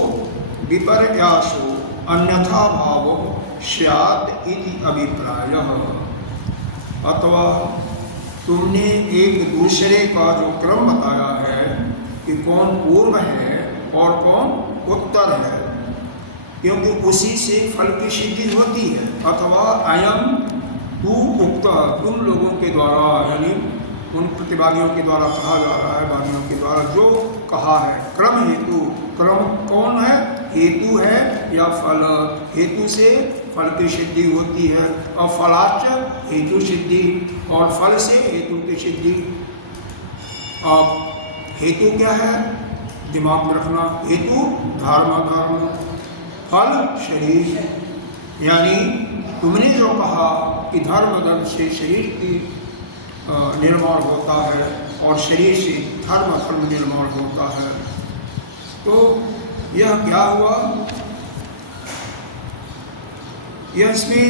विपर्यासो अन्यथा भाव स्यात् इति अभिप्रायः। अथवा तुमने एक दूसरे का जो क्रम बताया है कि कौन पूर्व है और कौन उत्तर है, क्योंकि उसी से फल की सिद्धि होती है। अथवा अयम तू उक्त, तुम लोगों के द्वारा, यानी उन प्रतिवादियों के द्वारा कहा जा रहा है, वादियों के द्वारा जो कहा है, क्रम हेतु, क्रम कौन है? हेतु है या फल? हेतु से फल की सिद्धि होती है, और फलाच हेतु सिद्धि, और फल से हेतु की सिद्धि। अब हेतु क्या है? दिमाग में रखना, हेतु धर्म, फल शरीर। यानी तुमने जो कहा कि धर्म से शरीर की निर्माण होता है और शरीर से धर्म निर्माण होता है, तो यह क्या हुआ? यह इसमें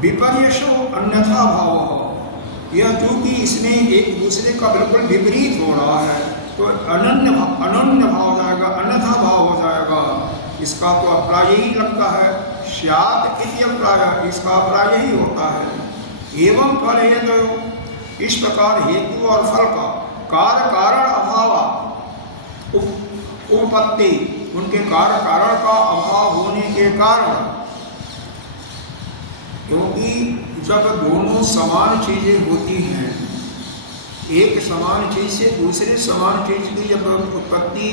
विपर्यसो अन्यथा भाव, यह क्योंकि इसमें एक दूसरे का बिल्कुल विपरीत हो रहा है, तो अनन्य भाव जाएगा, अन्यथा भाव हो जाएगा। इसका तो अप्राय ही लगता है, स्यात् इति अप्राय, इसका अप्राय ही होता है। एवं फल हेतु, इस प्रकार हेतु और फल का कार्य कारण अभाव उपपत्ति, उनके कार्य कारण का अभाव होने के कारण, क्योंकि जब दोनों समान चीजें होती हैं, एक समान चीज से दूसरे समान चीज की जब उत्पत्ति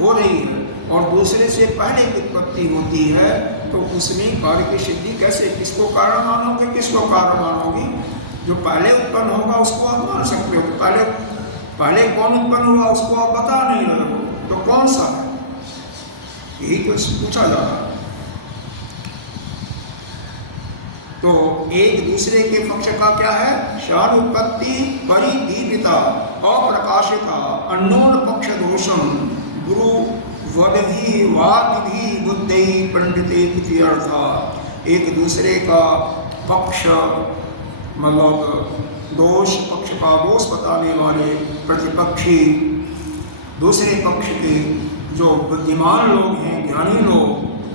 हो रही है और दूसरे से पहले की उत्पत्ति होती है, तो उसमें कार्य की सिद्धि कैसे? किसको कारण मानोगे, किसको कारण मानोगे? जो पहले उत्पन्न होगा उसको आप मान सकते हो, पहले कौन उत्पन्न हुआ उसको आप बता नहीं रहे हो, तो कौन सा है? यही तो पूछा जा रहा है। तो एक दूसरे के पक्ष का क्या है? शानुत्पत्ति परिदीपिता अप्रकाशिता अन्नोन पक्ष दोषम गुरु वदधि वादि बुद्धि पंडिते इति अर्थ। एक दूसरे का पक्ष मतलब दोष, पक्ष का दोष बताने वाले प्रतिपक्षी, दूसरे पक्ष के जो बुद्धिमान लोग हैं, ज्ञानी लोग,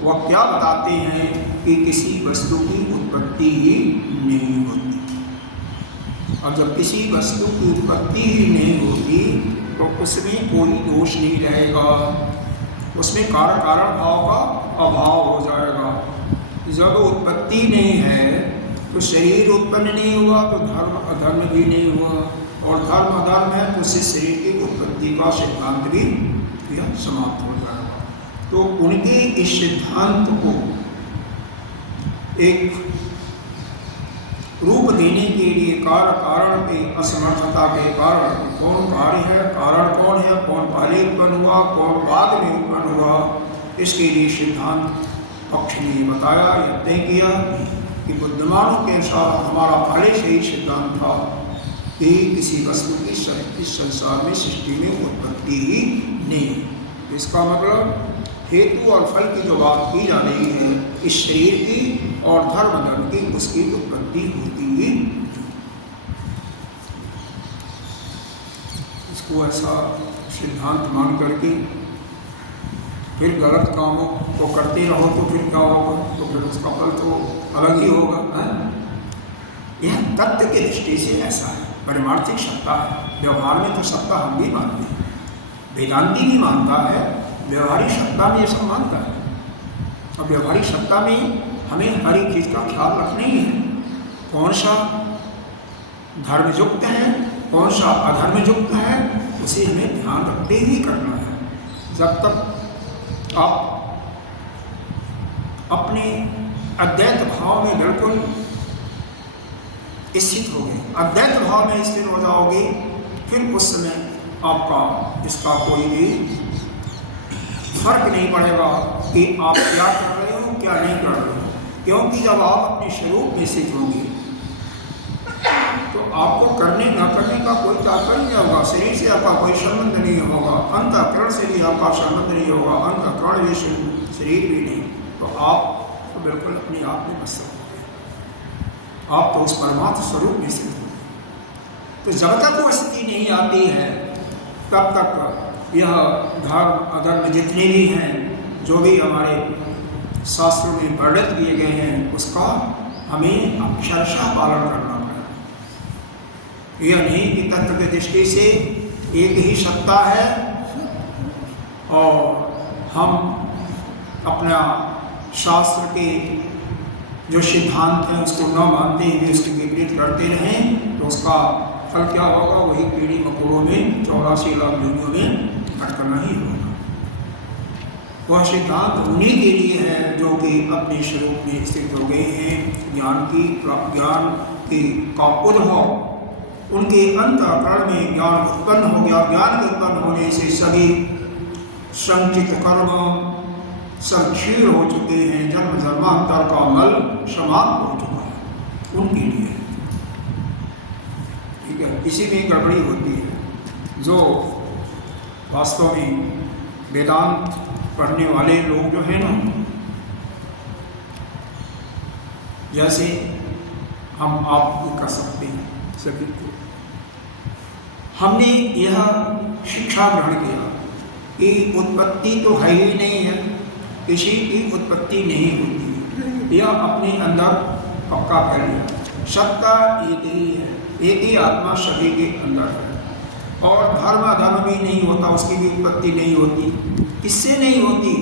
वह क्या बताते हैं कि किसी वस्तु की उत्पत्ति ही नहीं होती। अब जब किसी वस्तु की उत्पत्ति ही नहीं होती तो उसमें कोई दोष नहीं रहेगा, उसमें कारण भाव का अभाव हो जाएगा। जब उत्पत्ति नहीं है तो शरीर उत्पन्न नहीं हुआ, तो धर्म अधर्म भी नहीं हुआ, और धर्म अधर्म है तो उससे शरीर की उत्पत्ति का सिद्धांत भी समाप्त हो जाएगा। तो उनके इस सिद्धांत को एक रूप देने के लिए कारण के असमर्थता के कारण, कौन कार्य है, कारण कौन है, कौन पहले उत्पन्न हुआ, कौन बाद में उत्पन्न हुआ, इसके लिए सिद्धांत पक्ष ने बताया, यह तय किया कि बुद्धिमानों के अनुसार हमारा पहले से ही सिद्धांत था कि किसी वस्तु की इस संसार में, सृष्टि में उत्पत्ति ही नहीं। इसका मतलब हेतु और फल की जो बात की जा रही है, इस शरीर की और धर्म की, उसकी उत्पत्ति होती ही। इसको ऐसा सिद्धांत मान करके फिर गलत कामों को करते रहो तो फिर क्या होगा? तो फिर उसका फल तो अलग ही होगा। यह तत्व की दृष्टि से ऐसा है, पारमार्थिक सत्ता है। व्यवहार में तो सत्ता हम भी मानते हैं, वेदांती भी मानता है, व्यवहारिक सत्ता में ये सब मानता है। और व्यवहारिक सत्ता में हमें हर एक चीज़ का ख्याल रखना ही है। कौन सा धर्म युक्त है, कौन सा अधर्म युक्त है, उसे हमें ध्यान रखते ही करना है। जब तक आप अपने अद्वैत भाव में बिल्कुल स्थित होगे, अद्वैत भाव में स्थिर हो जाओगे, फिर उस समय आपका इसका कोई भी फर्क नहीं पड़ेगा कि आप क्या कर रहे हो क्या नहीं कर रहे हो। क्योंकि जब आप अपने स्वरूप में स्थित होंगे तो आपको करने न करने का कोई तात्पर्य नहीं होगा। शरीर से आपका कोई संबंध नहीं होगा, अंतःकरण से भी आपका संबंध नहीं होगा, अंतःकरण भी शरीर भी नहीं, तो आप तो बिल्कुल अपने आप में बस सकते, आप तो उस परमात्म स्वरूप में स्थित हो। तो जब तक वो स्थिति नहीं आती है तब तक यह धर्म अधर्म जितने भी हैं, जो भी हमारे शास्त्रों में वर्णित किए गए हैं, उसका हमें अक्षरशः पालन करना पड़ेगा। यह नहीं कि तत्व की दृष्टि से एक ही सत्ता है और हम अपना शास्त्र के जो सिद्धांत हैं उसको न मानते हुए उसके विपरीत करते रहें, तो उसका फल क्या होगा? वही कीड़ी मकोड़ों में 84 लाख योनियों में भटकना ही होगा। वह सिद्धांत उन्हीं के लिए है जो कि अपने स्वरूप में स्थित हो गए हैं। ज्ञान की का उद्भव उनके अंतःकरण में ज्ञान उत्पन्न हो गया। ज्ञान के उत्पन्न होने से सभी संचित कर्म सब क्षीण हो चुके हैं, जन्म जन्मांतर का मल समाप्त हो चुका है उनके लिए। ठीक है, इसी में गड़बड़ी होती है। जो वास्तव में वेदांत पढ़ने वाले लोग जो हैं ना, जैसे हम आप भी कर सकते हैं, सभी को हमने यह शिक्षा ग्रहण किया कि उत्पत्ति तो है ही नहीं है, किसी की उत्पत्ति नहीं होती, यह अपने अंदर पक्का कर लिया। सत्ता एक ही है, एक ही आत्मा सभी के अंदर है, और धर्म अधर्म भी नहीं होता, उसकी भी उत्पत्ति नहीं होती। किससे नहीं होती?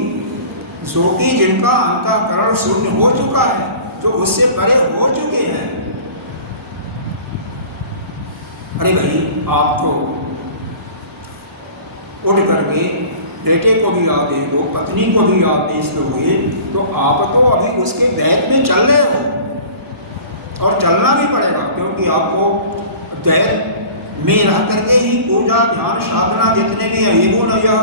जो कि जिनका अंतःकरण शून्य हो चुका है, जो उससे परे हो चुके हैं। अरे भाई, आप तो उठ करके बेटे को भी आप दे दो, पत्नी को भी आप बेच दोगे, तो आप तो अभी उसके बैग में चल रहे हो, और चलना भी पड़ेगा, क्योंकि आपको दैव में रह करके ही पूजा ध्यान साधना जितने भी है, ये गुण यह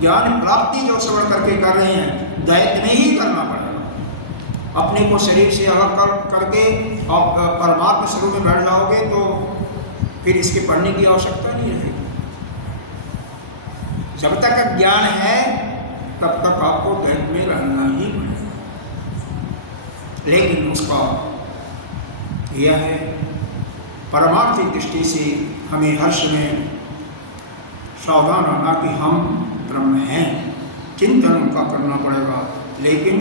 ज्ञान प्राप्ति जो श्रवण करके कर रहे हैं, दैत्य में ही करना पड़ेगा। अपने को शरीर से अलग करके आप परमात्मा स्वरूप में बैठ जाओगे तो फिर इसके पढ़ने की आवश्यकता नहीं रहेगी। जब तक ज्ञान है तब तक आपको दैत्य में रहना ही पड़ेगा। लेकिन उसका यह है, परमार्थिक दृष्टि से हमें हर समय सावधान रहना कि हम ब्रह्म हैं, चिंतन उनका करना पड़ेगा। लेकिन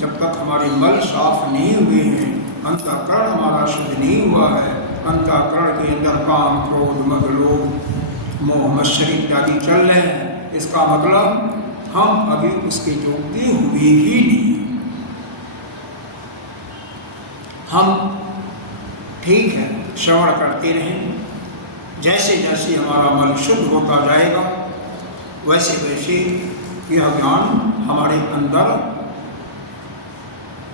जब तक हमारे मल साफ नहीं हुए हैं, अंतःकरण हमारा शुद्ध नहीं हुआ है, अंतःकरण के अंदर काम क्रोध मद लोभ मोह मत्सर इत्यादि चल रहे हैं, इसका मतलब हम अभी उसके योग्य हुए ही नहीं। हम ठीक है श्रवण करते रहें, जैसे जैसे हमारा मन शुद्ध होता जाएगा वैसे वैसे यह ज्ञान हमारे अंदर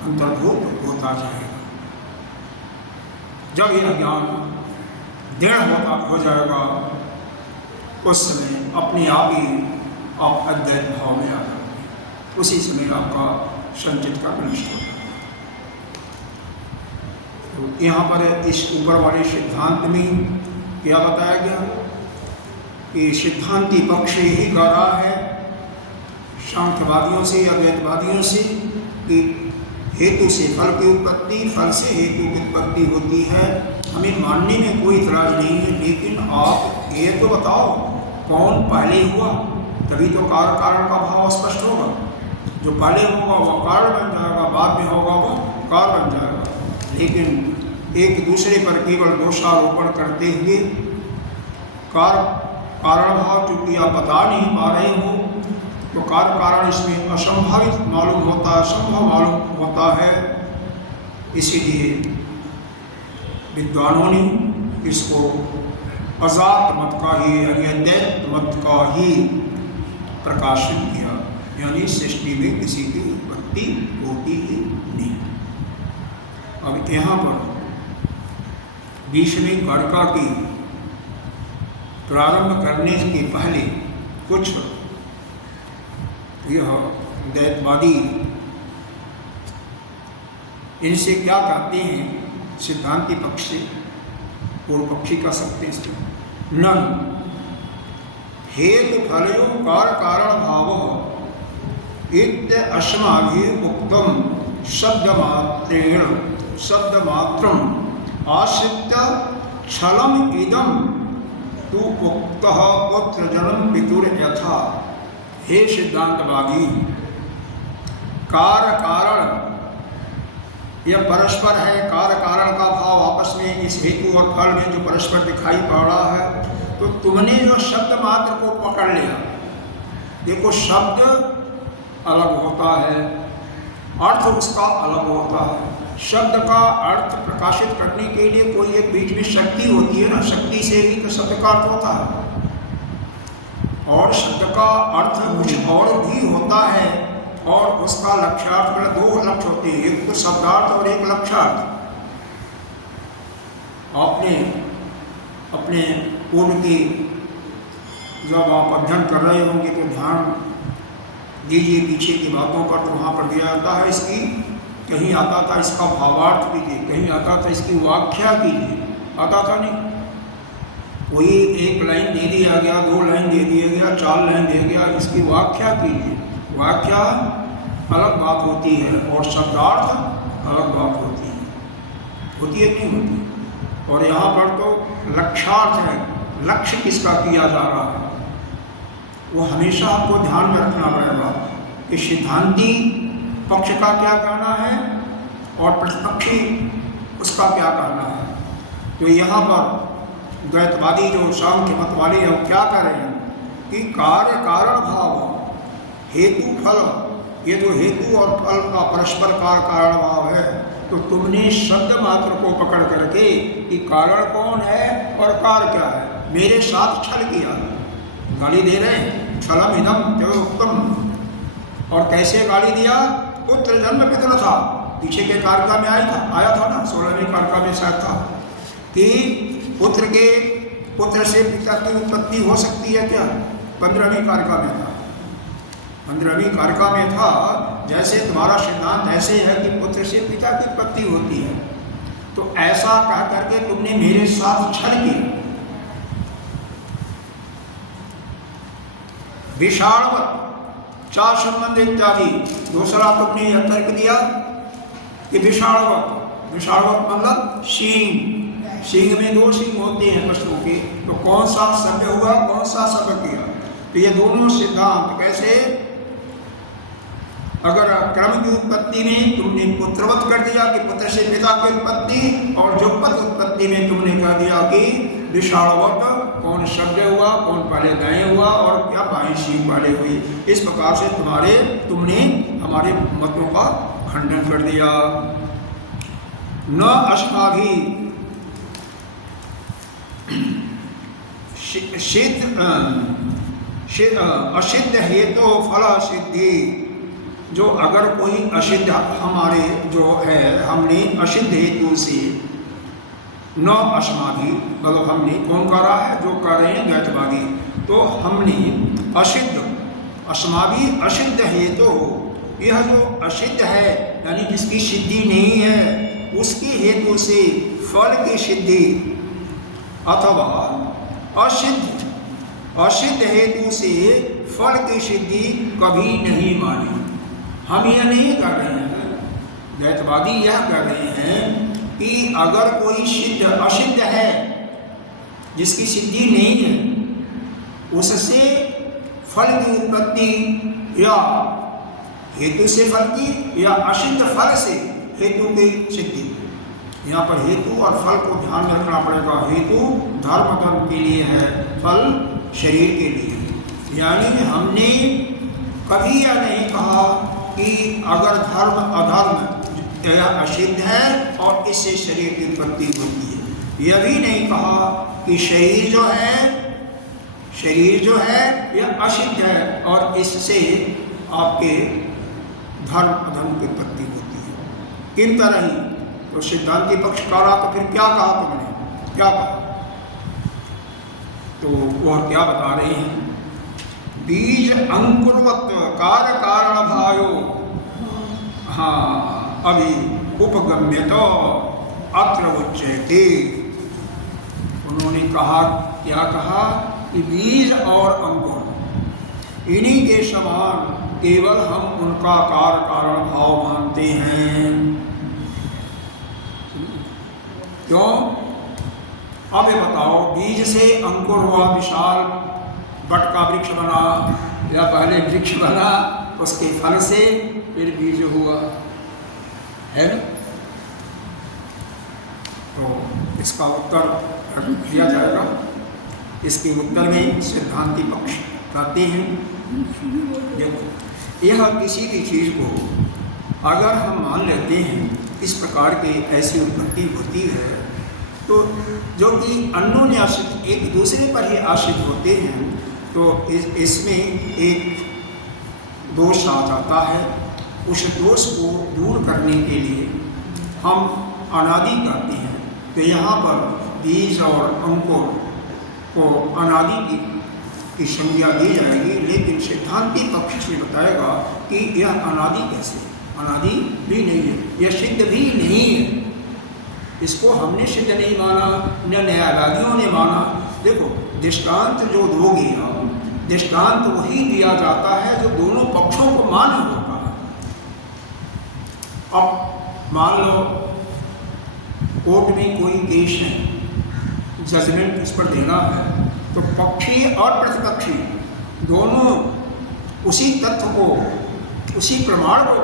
अंतर्भूत होता जाएगा। जब यह ज्ञान दृढ़ हो जाएगा उस समय अपने आप ही आप अद्वैत भाव में आ जाओगे, उसी समय आपका संचित का नष्ट होगा। तो यहाँ पर इस ऊपर वाले सिद्धांत में क्या बताया गया कि सिद्धांती पक्ष यही कह रहा है सांख्यवादियों से या अद्वैतवादियों से कि हेतु से फल की उत्पत्ति, फल से हेतु की उत्पत्ति होती है। हमें मानने में कोई इतराज नहीं है, लेकिन आप ये तो बताओ कौन पहले हुआ, तभी तो कार्य कारण का भाव स्पष्ट होगा। जो पहले होगा वो कारण बन जाएगा, बाद में होगा वो कार्य बन जाएगा। लेकिन एक दूसरे पर केवल दोषारोपण करते हुए कारण भाव चूंकि आप बता नहीं पा रहे हो तो कार्य कारण इसमें असंभावित मालूम होता है, असंभव मालूम होता है। इसीलिए विद्वानों ने इसको अजात मत का ही यानी अद्वैत मत का ही प्रकाशन किया, यानी सृष्टि में किसी की उत्पत्ति होती ही नहीं। अब यहाँ पर 20वीं कारिका की प्रारंभ करने के पहले कुछ यह द्वैतवादी इनसे क्या कहते हैं, सिद्धांती पक्ष से पूर्व पक्षी का सकते हैं नन हेतु फलयो कारण भाव इत अस्माभिः उक्तम शब्दमात्रम आश्रित्य छलम इदम तु उक्तः पुत्र जन्म पितुर यथा। हे सिद्धांतवादी, कार्य कारण यह परस्पर है, कार्य कारण का भाव आपस में इस हेतु और फल में जो परस्पर दिखाई पड़ रहा है, तो तुमने जो शब्द मात्र को पकड़ लिया। देखो शब्द अलग होता है, अर्थ उसका अलग होता है। शब्द का अर्थ प्रकाशित करने के लिए कोई एक बीच में शक्ति होती है ना, शक्ति से ही तो शब्द का अर्थ होता है, और शब्द का अर्थ कुछ और भी होता है, और उसका लक्ष्यार्थ में 2 लक्ष्य होते हैं, एक तो शब्दार्थ और एक लक्ष्यार्थ। आपने अपने पूर्व की जब आप अध्ययन कर रहे होंगे तो ध्यान दीजिए पीछे की बातों पर, तो वहाँ पर दिया जाता है इसकी, कहीं आता था इसका भावार्थ कीजिए, कहीं आता था इसकी व्याख्या कीजिए, आता था नहीं। कोई एक लाइन दे दिया गया, 2 लाइन दे दिया गया, 4 लाइन दे गया, इसकी व्याख्या कीजिए। व्याख्या अलग बात होती है और शब्दार्थ अलग बात होती है कि नहीं होती। और यहाँ पर तो लक्ष्यार्थ है, लक्ष्य किसका किया जा रहा है, वो हमेशा आपको ध्यान में रखना पड़ेगा कि सिद्धांती पक्ष का क्या कहना है और प्रतिपक्षी उसका क्या कहना है। तो यहाँ पर द्वैतवादी जो सांख्य मत वाले हैं वो क्या कह रहे हैं कि कार्य कारण भाव हेतु फल, ये जो हेतु और फल का परस्पर कारण भाव है, तो तुमने शब्द मात्र को पकड़ करके कि कारण कौन है और कार्य क्या है, मेरे साथ छल किया। गाली दे रहे हैं, छलम इदम उत्तम। और कैसे गाली दिया, पुत्र जन्म पितृ था, पीछे के कारिका में आया था ना, 16वीं कारिका में शायद था कि पुत्र से पिता की उत्पत्ति हो सकती है क्या, 15वीं कारिका में था। 15वीं कारिका में था, जैसे तुम्हारा सिद्धांत ऐसे है कि पुत्र से पिता की उत्पत्ति होती है, तो ऐसा कह करके तुमने मेरे साथ छल किया। विषाणवत चार संबंध इत्यादि, दूसरा तुमने यह तर्क दिया कि विषाणवत मतलब सींग में 2 सींग होते हैं पशुओं के, तो कौन सा शब्द हुआ, कौन सा शब्द किया। तो ये दोनों सिद्धांत कैसे, अगर क्रम की उत्पत्ति में तुमने पुत्रवत कर दिया कि पुत्र से पिता की उत्पत्ति, और जुगपत उत्पत्ति में तुमने कह दिया कि विषाणवत, कौन शब्द हुआ, कौन पहले गाय हुआ और क्या बाएं सींग वाले हुई। इस प्रकार से तुमने हमारे मतों का खंडन कर दिया। न अस्माभि असिद्ध हेतु फल सिद्धि, जो अगर कोई असिद्ध हमारे जो है, हमने असिद्ध हेतु से न अस्माभि मतलब हमने, कौन कर रहा है, जो कर रहे हैं द्वैतवादी, तो हमने असिद्ध अस्माभि असिद्ध हेतु, यह जो असिद्ध है यानी जिसकी सिद्धि नहीं है, उसकी हेतु से फल की सिद्धि, अथवा असिद्ध हेतु से फल की सिद्धि कभी नहीं मानी। हम यह नहीं कर रहे हैं, द्वैतवादी यह कर रहे हैं कि अगर कोई असिद्ध है जिसकी सिद्धि नहीं है, उससे फल की उत्पत्ति या हेतु से फल की या असिद्ध फल से हेतु की सिद्धि। यहाँ पर हेतु और फल को ध्यान में रखना पड़ेगा। हेतु धर्म के लिए है, फल शरीर के लिए। यानी हमने कभी यह नहीं कहा कि अगर धर्म अधर्म यह असिद्ध है और इससे शरीर की उत्पत्ति होती है। यह भी नहीं कहा कि शरीर जो है यह असिद्ध है और इससे आपके धर्म अधर्म की उत्पत्ति होती है। किन तरह ही तो सिद्धांति पक्षकारा तो फिर क्या कहा तुमने, क्या कहा? तो वह क्या बता रहे हैं? बीज अंकुरवत् कार्य कारण भायो हाँ अभी उपगम्यत अत्र उच्यते। उन्होंने कहा, क्या कहा कि बीज और अंकुर इन्हीं के समान केवल हम उनका कार्य कारण भाव मानते हैं। क्यों? अब ये बताओ, बीज से अंकुर हुआ, विशाल बट का वृक्ष बना, या पहले वृक्ष बना उसके फल से फिर बीज हुआ है ना? तो इसका उत्तर दिया जाएगा। इसके उत्तर में सिद्धांति पक्ष कहते हैं, देखो यह किसी भी चीज़ को अगर हम मान लेते हैं इस प्रकार की ऐसी उत्पत्ति होती है, तो जो कि अन्योन्य आश्रित एक दूसरे पर ही आश्रित होते हैं, तो इसमें एक दोष आ जाता है। उस दोष को दूर करने के लिए हम अनादि कहते हैं। तो यहाँ पर बीज और अंकुर को अनादि की संज्ञा दी जाएगी, लेकिन सिद्धांति पक्ष में बताएगा कि यह अनादि कैसे, अनादि भी नहीं है, यह सिद्ध भी नहीं है। इसको हमने सिद्ध नहीं माना, न न्यायवादियों ने माना। देखो दृष्टांत जो दोगे, दृष्टांत वही दिया जाता है जो दोनों पक्षों को मान्य होता है। अब मान लो कोर्ट में कोई केस है, जजमेंट उस पर देना है, तो पक्षी और प्रतिपक्षी दोनों उसी तथ्य को, उसी प्रमाण को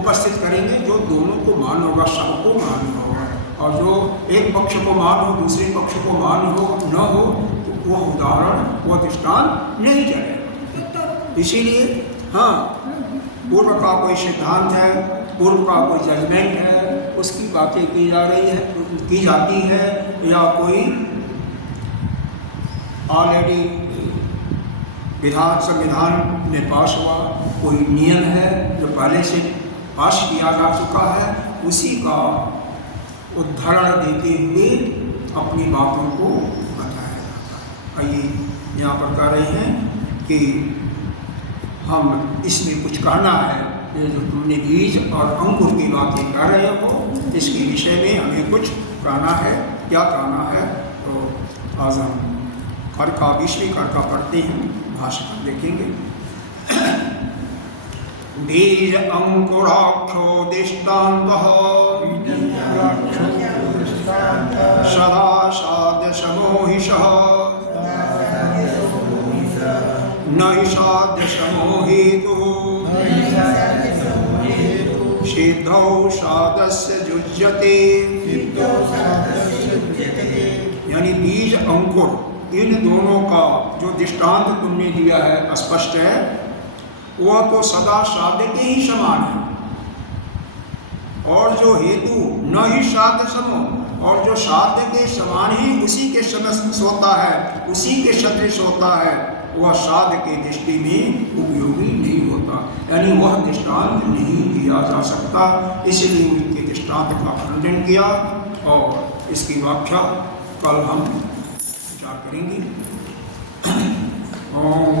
उपस्थित करेंगे जो दोनों को मान्य होगा, सबको मान्य होगा। और जो एक पक्ष को मान्य हो, दूसरे पक्ष को मान्य हो न हो, तो वह उदाहरण, वह दृष्टांत नहीं चलेगा। इसीलिए हाँ, पूर्व का कोई सिद्धांत है, पूर्व का कोई जजमेंट है, उसकी बातें की जाती है, या कोई ऑलरेडी संविधान में पास हुआ कोई नियम है जो पहले से पास किया जा चुका है, उसी का उदाहरण देते हुए अपनी बातों को बताया जाता है। आइए यहाँ पर कह रहे हैं कि हम इसमें कुछ कहना है, ये जो तुमने बीज और अंकुर की बातें कर रहे हो, इसके विषय में हमें कुछ कहना है। क्या कहना है? तो आज हम कर्का, 20वीं कर्का पढ़ते हैं, भाषण देखेंगे। बीज अंकुराक्षो दृष्टान्तः सदा साध्य समोहिषः न हि साध्य समोहेतुः सिद्धौ साधस्य युज्यते। यानी बीज अंकुर इन दोनों का जो दृष्टांत तुमने दिया है स्पष्ट है, वह तो सदा साध्य के ही समान है, और जो हेतु न ही साध्य समो, और जो साध्य के समान ही उसी के सदृश होता है, उसी के सदृश होता है, वह साध्य के दृष्टि में उपयोगी नहीं होता। यानी वह दृष्टांत नहीं दिया जा सकता। इसलिए उनके दृष्टांत का खंडन किया, और इसकी व्याख्या कल हम विचार करेंगे। ओम